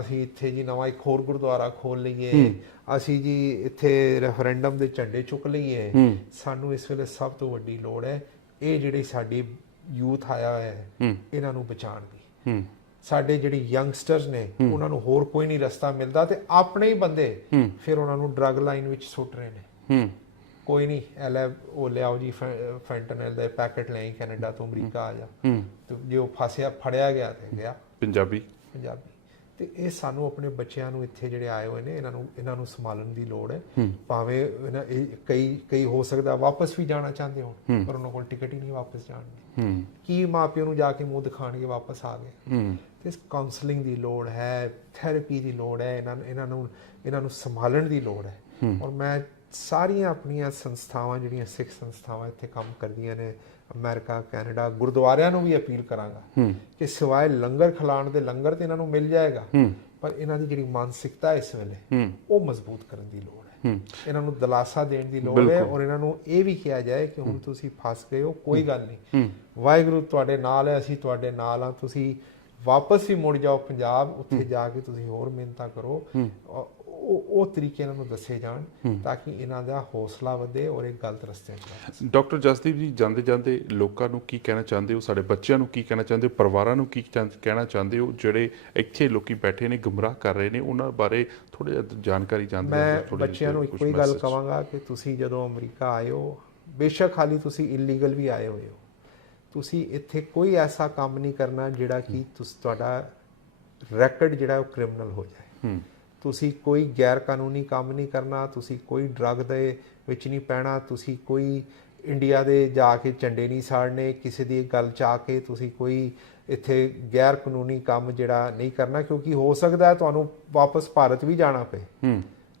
ਅਸੀਂ ਇੱਥੇ ਜੀ ਨਵਾਂ ਇੱਕ ਹੋਰ ਗੁਰਦੁਆਰਾ ਖੋਲ ਲਈਏ ਅਸੀਂ ਜੀ ਇੱਥੇ ਰੈਫਰੈਂਡਮ ਦੇ ਝੰਡੇ ਚੁੱਕ ਲਈਏ ਸਾਨੂੰ ਇਸ ਵੇਲੇ ਸਭ ਤੋਂ ਵੱਡੀ ਲੋੜ ਹੈ ਇਹ ਜਿਹੜੀ ਸਾਡੀ ਯੂਥ ਆਇਆ ਹੋਇਆ ਹੈ ਇਹਨਾਂ ਨੂੰ ਬਚਾਉਣ ਦੀ। ਸਾਡੇ ਜਿਹੜੇ ਯੰਗਸਟਰਸ ਨੇ ਉਹਨਾਂ ਨੂੰ ਹੋਰ ਕੋਈ ਨਹੀਂ ਰਸਤਾ ਮਿਲਦਾ ਤੇ ਆਪਣੇ ਹੀ ਬੰਦੇ ਫਿਰ ਉਹਨਾਂ ਨੂੰ ਡਰੱਗ ਲਾਈਨ ਵਿੱਚ ਸੁੱਟ ਰਹੇ ਨੇ। ਕੋਈ ਨਹੀਂ ਇਹ ਲੈ ਉਹ ਲਿਆਓ ਜੀ ਫੈਂਟਨਲ ਦਾ ਪੈਕੇਟ ਲੈ ਆਈ ਕੈਨੇਡਾ ਤੋਂ ਅਮਰੀਕਾ ਆ ਜਾ। ਹੂੰ। ਤੇ ਜੇ ਉਹ ਫਸਿਆ ਫੜਿਆ ਗਿਆ ਤੇ ਗਿਆ। ਪੰਜਾਬੀ। ਪੰਜਾਬੀ। ਤੇ ਇਹ ਸਾਨੂੰ ਆਪਣੇ ਬੱਚਿਆਂ ਨੂੰ ਇੱਥੇ ਜਿਹੜੇ ਆਏ ਹੋਏ ਨੇ ਇਹਨਾਂ ਨੂੰ ਇਹਨਾਂ ਨੂੰ ਸੰਭਾਲਣ ਦੀ ਲੋੜ ਹੈ। ਭਾਵੇਂ ਇਹਨਾਂ- ਇਹ ਕਈ ਕਈ ਹੋ ਸਕਦਾ ਵਾਪਸ ਵੀ ਜਾਣਾ ਚਾਹੁੰਦੇ ਹੋਣ ਪਰ ਉਹਨਾਂ ਕੋਲ ਟਿਕਟ ਹੀ ਨਹੀਂ ਵਾਪਸ ਜਾਣ ਦੀ। ਕੀ ਮਾਪਿਆਂ ਨੂੰ ਜਾ ਕੇ ਮੂੰਹ ਦਿਖਾਣਗੇ ਵਾਪਸ ਆ ਗਏ। ਤੇ ਕਾਉਂਸਲਿੰਗ ਦੀ ਲੋੜ ਹੈ ਥੈਰੇਪੀ ਦੀ ਲੋੜ ਹੈ ਇਹਨਾਂ ਇਹਨਾਂ ਨੂੰ ਇਹਨਾਂ ਨੂੰ ਸੰਭਾਲਣ ਦੀ ਲੋੜ ਹੈ। ਔਰ ਮੈਂ ਸਾਰੀਆਂ ਆਪਣੀਆਂ ਸੰਸਥਾਵਾਂ ਜਿਹੜੀਆਂ ਸਿੱਖ ਸੰਸਥਾਵਾਂ ਇੱਥੇ ਕੰਮ ਕਰਦੀਆਂ ਨੇ ਅਮਰੀਕਾ ਕੈਨੇਡਾ ਗੁਰਦੁਆਰਿਆਂ ਨੂੰ ਵੀ ਅਪੀਲ ਕਰਾਂਗਾ ਕਿ ਸਿਵਾਏ ਲੰਗਰ ਖਿਲਾਣ ਦੇ ਲੰਗਰ ਤੇ ਇਹਨਾਂ ਨੂੰ ਮਿਲ ਜਾਏਗਾ ਪਰ ਇਹਨਾਂ ਦੀ ਜਿਹੜੀ ਮਾਨਸਿਕਤਾ ਇਸ ਵੇਲੇ ਉਹ ਮਜ਼ਬੂਤ ਕਰਨ ਦੀ ਲੋੜ ਹੈ। ਇਹਨਾਂ ਨੂੰ ਦਿਲਾਸਾ ਦੇਣ ਦੀ ਲੋੜ ਹੈ ਔਰ ਇਹਨਾਂ ਨੂੰ ਇਹ ਵੀ ਕਿਹਾ ਜਾਏ ਕਿ ਹੁਣ ਤੁਸੀਂ ਫਸ ਗਏ ਹੋ ਕੋਈ ਗੱਲ ਨਹੀਂ। ਵਾਹਿਗੁਰੂ ਤੁਹਾਡੇ ਨਾਲ ਹੈ ਅਸੀਂ ਤੁਹਾਡੇ ਨਾਲ ਹਾਂ। ਤੁਸੀਂ ਵਾਪਸ ਹੀ ਮੁੜ ਜਾਓ ਪੰਜਾਬ ਉੱਥੇ ਜਾ ਕੇ ਤੁਸੀਂ ਹੋਰ ਮਿਹਨਤਾਂ ਕਰੋ। ਉਹ ਉਹ ਤਰੀਕੇ ਇਹਨਾਂ ਨੂੰ ਦੱਸੇ ਜਾਣ ਤਾਂ ਕਿ ਇਹਨਾਂ ਦਾ ਹੌਸਲਾ ਵਧੇ ਔਰ ਇਹ ਗਲਤ ਰਸਤੇ ਚ ਡਾਕਟਰ ਜਸਦੀਪ ਜੀ ਜਾਂਦੇ ਜਾਂਦੇ ਲੋਕਾਂ ਨੂੰ ਕੀ ਕਹਿਣਾ ਚਾਹੁੰਦੇ ਹੋ? ਸਾਡੇ ਬੱਚਿਆਂ ਨੂੰ ਕੀ ਕਹਿਣਾ ਚਾਹੁੰਦੇ ਹੋ? ਪਰਿਵਾਰਾਂ ਨੂੰ ਕੀ ਕਹਿਣਾ ਚਾਹੁੰਦੇ ਹੋ? ਜਿਹੜੇ ਇੱਥੇ ਲੋਕੀ ਬੈਠੇ ਨੇ ਗੁੰਮਰਾਹ ਕਰ ਰਹੇ ਨੇ ਉਹਨਾਂ ਬਾਰੇ ਥੋੜਾ ਜਿਹਾ ਜਾਣਕਾਰੀ ਚਾਹੁੰਦੇ ਮੈਂ ਥੋੜ੍ਹੇ ਜਿਹੇ ਬੱਚਿਆਂ ਨੂੰ ਇੱਕੋ ਹੀ ਗੱਲ। ਕਵਾਂਗਾ ਕਿ ਤੁਸੀਂ ਜਦੋਂ ਅਮਰੀਕਾ ਆਏ ਹੋ ਬੇਸ਼ੱਕ ਹਾਲੀ ਤੁਸੀਂ ਇਲੀਗਲ ਵੀ ਆਏ ਹੋਏ ਹੋ। ਤੁਸੀਂ ਇੱਥੇ ਕੋਈ ਐਸਾ ਕੰਮ ਨਹੀਂ ਕਰਨਾ ਜਿਹੜਾ ਕਿ ਤੁਸ ਤੁਹਾਡਾ ਰੈਕਡ ਜਿਹੜਾ ਉਹ ਕ੍ਰਿਮੀਨਲ ਹੋ ਜਾਏ। ਹੂੰ। ਤੁਸੀਂ ਕੋਈ ਗੈਰ ਕਾਨੂੰਨੀ ਕੰਮ ਨਹੀਂ ਕਰਨਾ ਤੁਸੀਂ ਕੋਈ ਡਰੱਗ ਦੇ ਵਿੱਚ ਨਹੀਂ ਪੈਣਾ ਤੁਸੀਂ ਕੋਈ ਇੰਡੀਆ ਦੇ ਜਾ ਕੇ ਝੰਡੇ ਨਹੀਂ ਸਾੜਨੇ ਕਿਸੇ ਦੀ ਗੱਲ ਚ ਆ ਕੇ ਤੁਸੀਂ ਕੋਈ ਇੱਥੇ ਗੈਰ ਕਾਨੂੰਨੀ ਕੰਮ ਜਿਹੜਾ ਨਹੀਂ ਕਰਨਾ ਕਿਉਂਕਿ ਹੋ ਸਕਦਾ ਹੈ ਤੁਹਾਨੂੰ ਵਾਪਸ ਭਾਰਤ ਵੀ ਜਾਣਾ ਪਏ।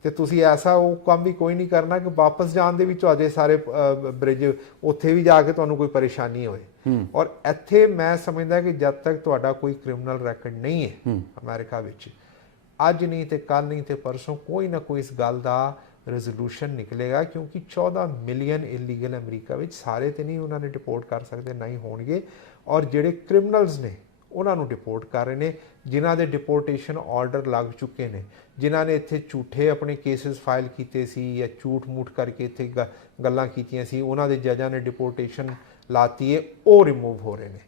ਤੇ ਤੁਸੀਂ ਐਸਾ ਉਹ ਕੰਮ ਵੀ ਕੋਈ ਨਹੀਂ ਕਰਨਾ ਕਿ ਵਾਪਸ ਜਾਣ ਦੇ ਵਿੱਚ ਤੁਹਾਡੇ ਸਾਰੇ ਬ੍ਰਿਜ ਉੱਥੇ ਵੀ ਜਾ ਕੇ ਤੁਹਾਨੂੰ ਕੋਈ ਪਰੇਸ਼ਾਨੀ ਹੋਏ। ਔਰ ਇੱਥੇ ਮੈਂ ਸਮਝਦਾ ਕਿ ਜਦ ਤੱਕ ਤੁਹਾਡਾ ਕੋਈ ਕ੍ਰਿਮੀਨਲ ਰੈਕਡ ਨਹੀਂ ਹੈ। ਅਮਰੀਕਾ ਵਿੱਚ ਅੱਜ ਨਹੀਂ ਤੇ ਕੱਲ ਨਹੀਂ ਤੇ ਪਰਸੋਂ ਕੋਈ ਨਾ ਕੋਈ ਇਸ ਗੱਲ ਦਾ ਰੈਜ਼ੋਲੂਸ਼ਨ ਨਿਕਲੇਗਾ ਕਿਉਂਕਿ 14 ਮਿਲੀਅਨ ਇਲੀਗਲ ਅਮਰੀਕਾ ਵਿੱਚ ਸਾਰੇ ਤੇ ਨਹੀਂ ਉਹਨਾਂ ਨੇ ਡਿਪੋਰਟ ਕਰ ਸਕਦੇ ਨਹੀਂ ਹੋਣਗੇ। ਔਰ ਜਿਹੜੇ ਕ੍ਰਿਮੀਨਲਸ ਨੇ, ਉਹਨਾਂ ਨੂੰ ਡਿਪੋਰਟ ਕਰ ਰਹੇ ਨੇ, ਜਿਨ੍ਹਾਂ ਦੇ ਡਿਪੋਰਟੇਸ਼ਨ ਆਰਡਰ ਲੱਗ ਚੁੱਕੇ ਨੇ, ਜਿਨ੍ਹਾਂ ਨੇ ਇੱਥੇ ਝੂਠੇ ਆਪਣੇ ਕੇसेस ਫਾਈਲ ਕੀਤੇ ਸੀ ਜਾਂ ਝੂਠ-ਮੂਠ ਕਰਕੇ ਇੱਥੇ ਗ- ਗੱਲਾਂ ਕੀਤੀਆਂ ਸੀ, ਉਹਨਾਂ ਦੇ ਜੱਜਾਂ ਨੇ ਡਿਪੋਰਟੇਸ਼ਨ ਲਾਤੀ ਹੈ ਉਹ ਰਿਮੂਵ ਹੋ ਰਹੇ ਨੇ।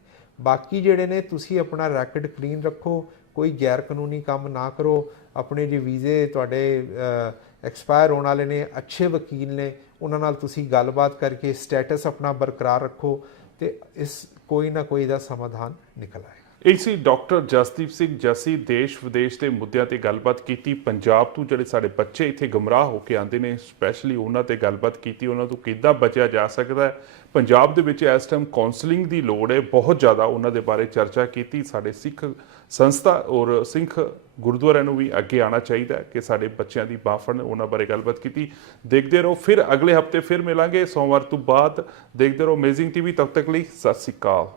ਬਾਕੀ ਜਿਹੜੇ ਨੇ, ਤੁਸੀਂ ਆਪਣਾ ਰੈਕਡ ਕਲੀਨ ਰੱਖੋ ਕੋਈ ਗੈਰ ਕਾਨੂੰਨੀ ਕੰਮ ਨਾ ਕਰੋ। ਆਪਣੇ ਜੇ ਵੀਜ਼ੇ ਤੁਹਾਡੇ ਐਕਸਪਾਇਰ ਹੋਣ ਵਾਲੇ ਨੇ, ਅੱਛੇ ਵਕੀਲ ਨੇ, ਉਹਨਾਂ ਨਾਲ ਤੁਸੀਂ ਗੱਲਬਾਤ ਕਰਕੇ ਸਟੇਟਸ ਆਪਣਾ ਬਰਕਰਾਰ ਰੱਖੋ ਤੇ ਇਸ ਕੋਈ ਨਾ ਕੋਈ ਦਾ ਸਮਾਧਾਨ ਨਿਕਲ ਆਏਗਾ। ਇਹ ਸੀ ਡਾਕਟਰ ਜਸਦੀਪ ਸਿੰਘ ਜੱਸੀ, ਦੇਸ਼ ਵਿਦੇਸ਼ ਦੇ ਮੁੱਦਿਆਂ ਤੇ ਗੱਲਬਾਤ ਕੀਤੀ। ਪੰਜਾਬ ਤੋਂ ਜਿਹੜੇ ਸਾਡੇ ਬੱਚੇ ਇੱਥੇ ਗਮਰਾਹ ਹੋ ਕੇ ਆਉਂਦੇ ਨੇ, ਸਪੈਸ਼ਲੀ ਉਹਨਾਂ ਤੇ ਗੱਲਬਾਤ ਕੀਤੀ, ਉਹਨਾਂ ਤੋਂ ਕਿੱਦਾਂ ਬਚਿਆ ਜਾ ਸਕਦਾ ਹੈ? ਪੰਜਾਬ ਦੇ ਵਿੱਚ ਇਸ ਟਾਈਮ ਕਾਉਂਸਲਿੰਗ ਦੀ ਲੋੜ ਹੈ, ਬਹੁਤ ਜ਼ਿਆਦਾ ਉਹਨਾਂ ਦੇ ਬਾਰੇ ਚਰਚਾ ਕੀਤੀ। ਸਾਡੇ ਸਿੱਖ ਸੰਸਥਾ ਔਰ ਸਿੱਖ ਗੁਰਦੁਆਰਿਆਂ ਨੂੰ ਵੀ ਅੱਗੇ ਆਉਣਾ ਚਾਹੀਦਾ ਕਿ ਸਾਡੇ ਬੱਚਿਆਂ ਦੀ ਬਾਫਣ ਉਹਨਾਂ ਬਾਰੇ ਗੱਲਬਾਤ ਕੀਤੀ। ਦੇਖਦੇ ਰਹੋ, ਫਿਰ ਅਗਲੇ ਹਫ਼ਤੇ ਫਿਰ ਮਿਲਾਂਗੇ। ਸੋਮਵਾਰ ਤੋਂ ਬਾਅਦ ਦੇਖਦੇ ਰਹੋ। ਅਮੇਜ਼ਿੰਗ ਟੀਵੀ ਤਬ ਤੱਕ ਲਈ, ਸਤਿ ਸ਼੍ਰੀ ਅਕਾਲ।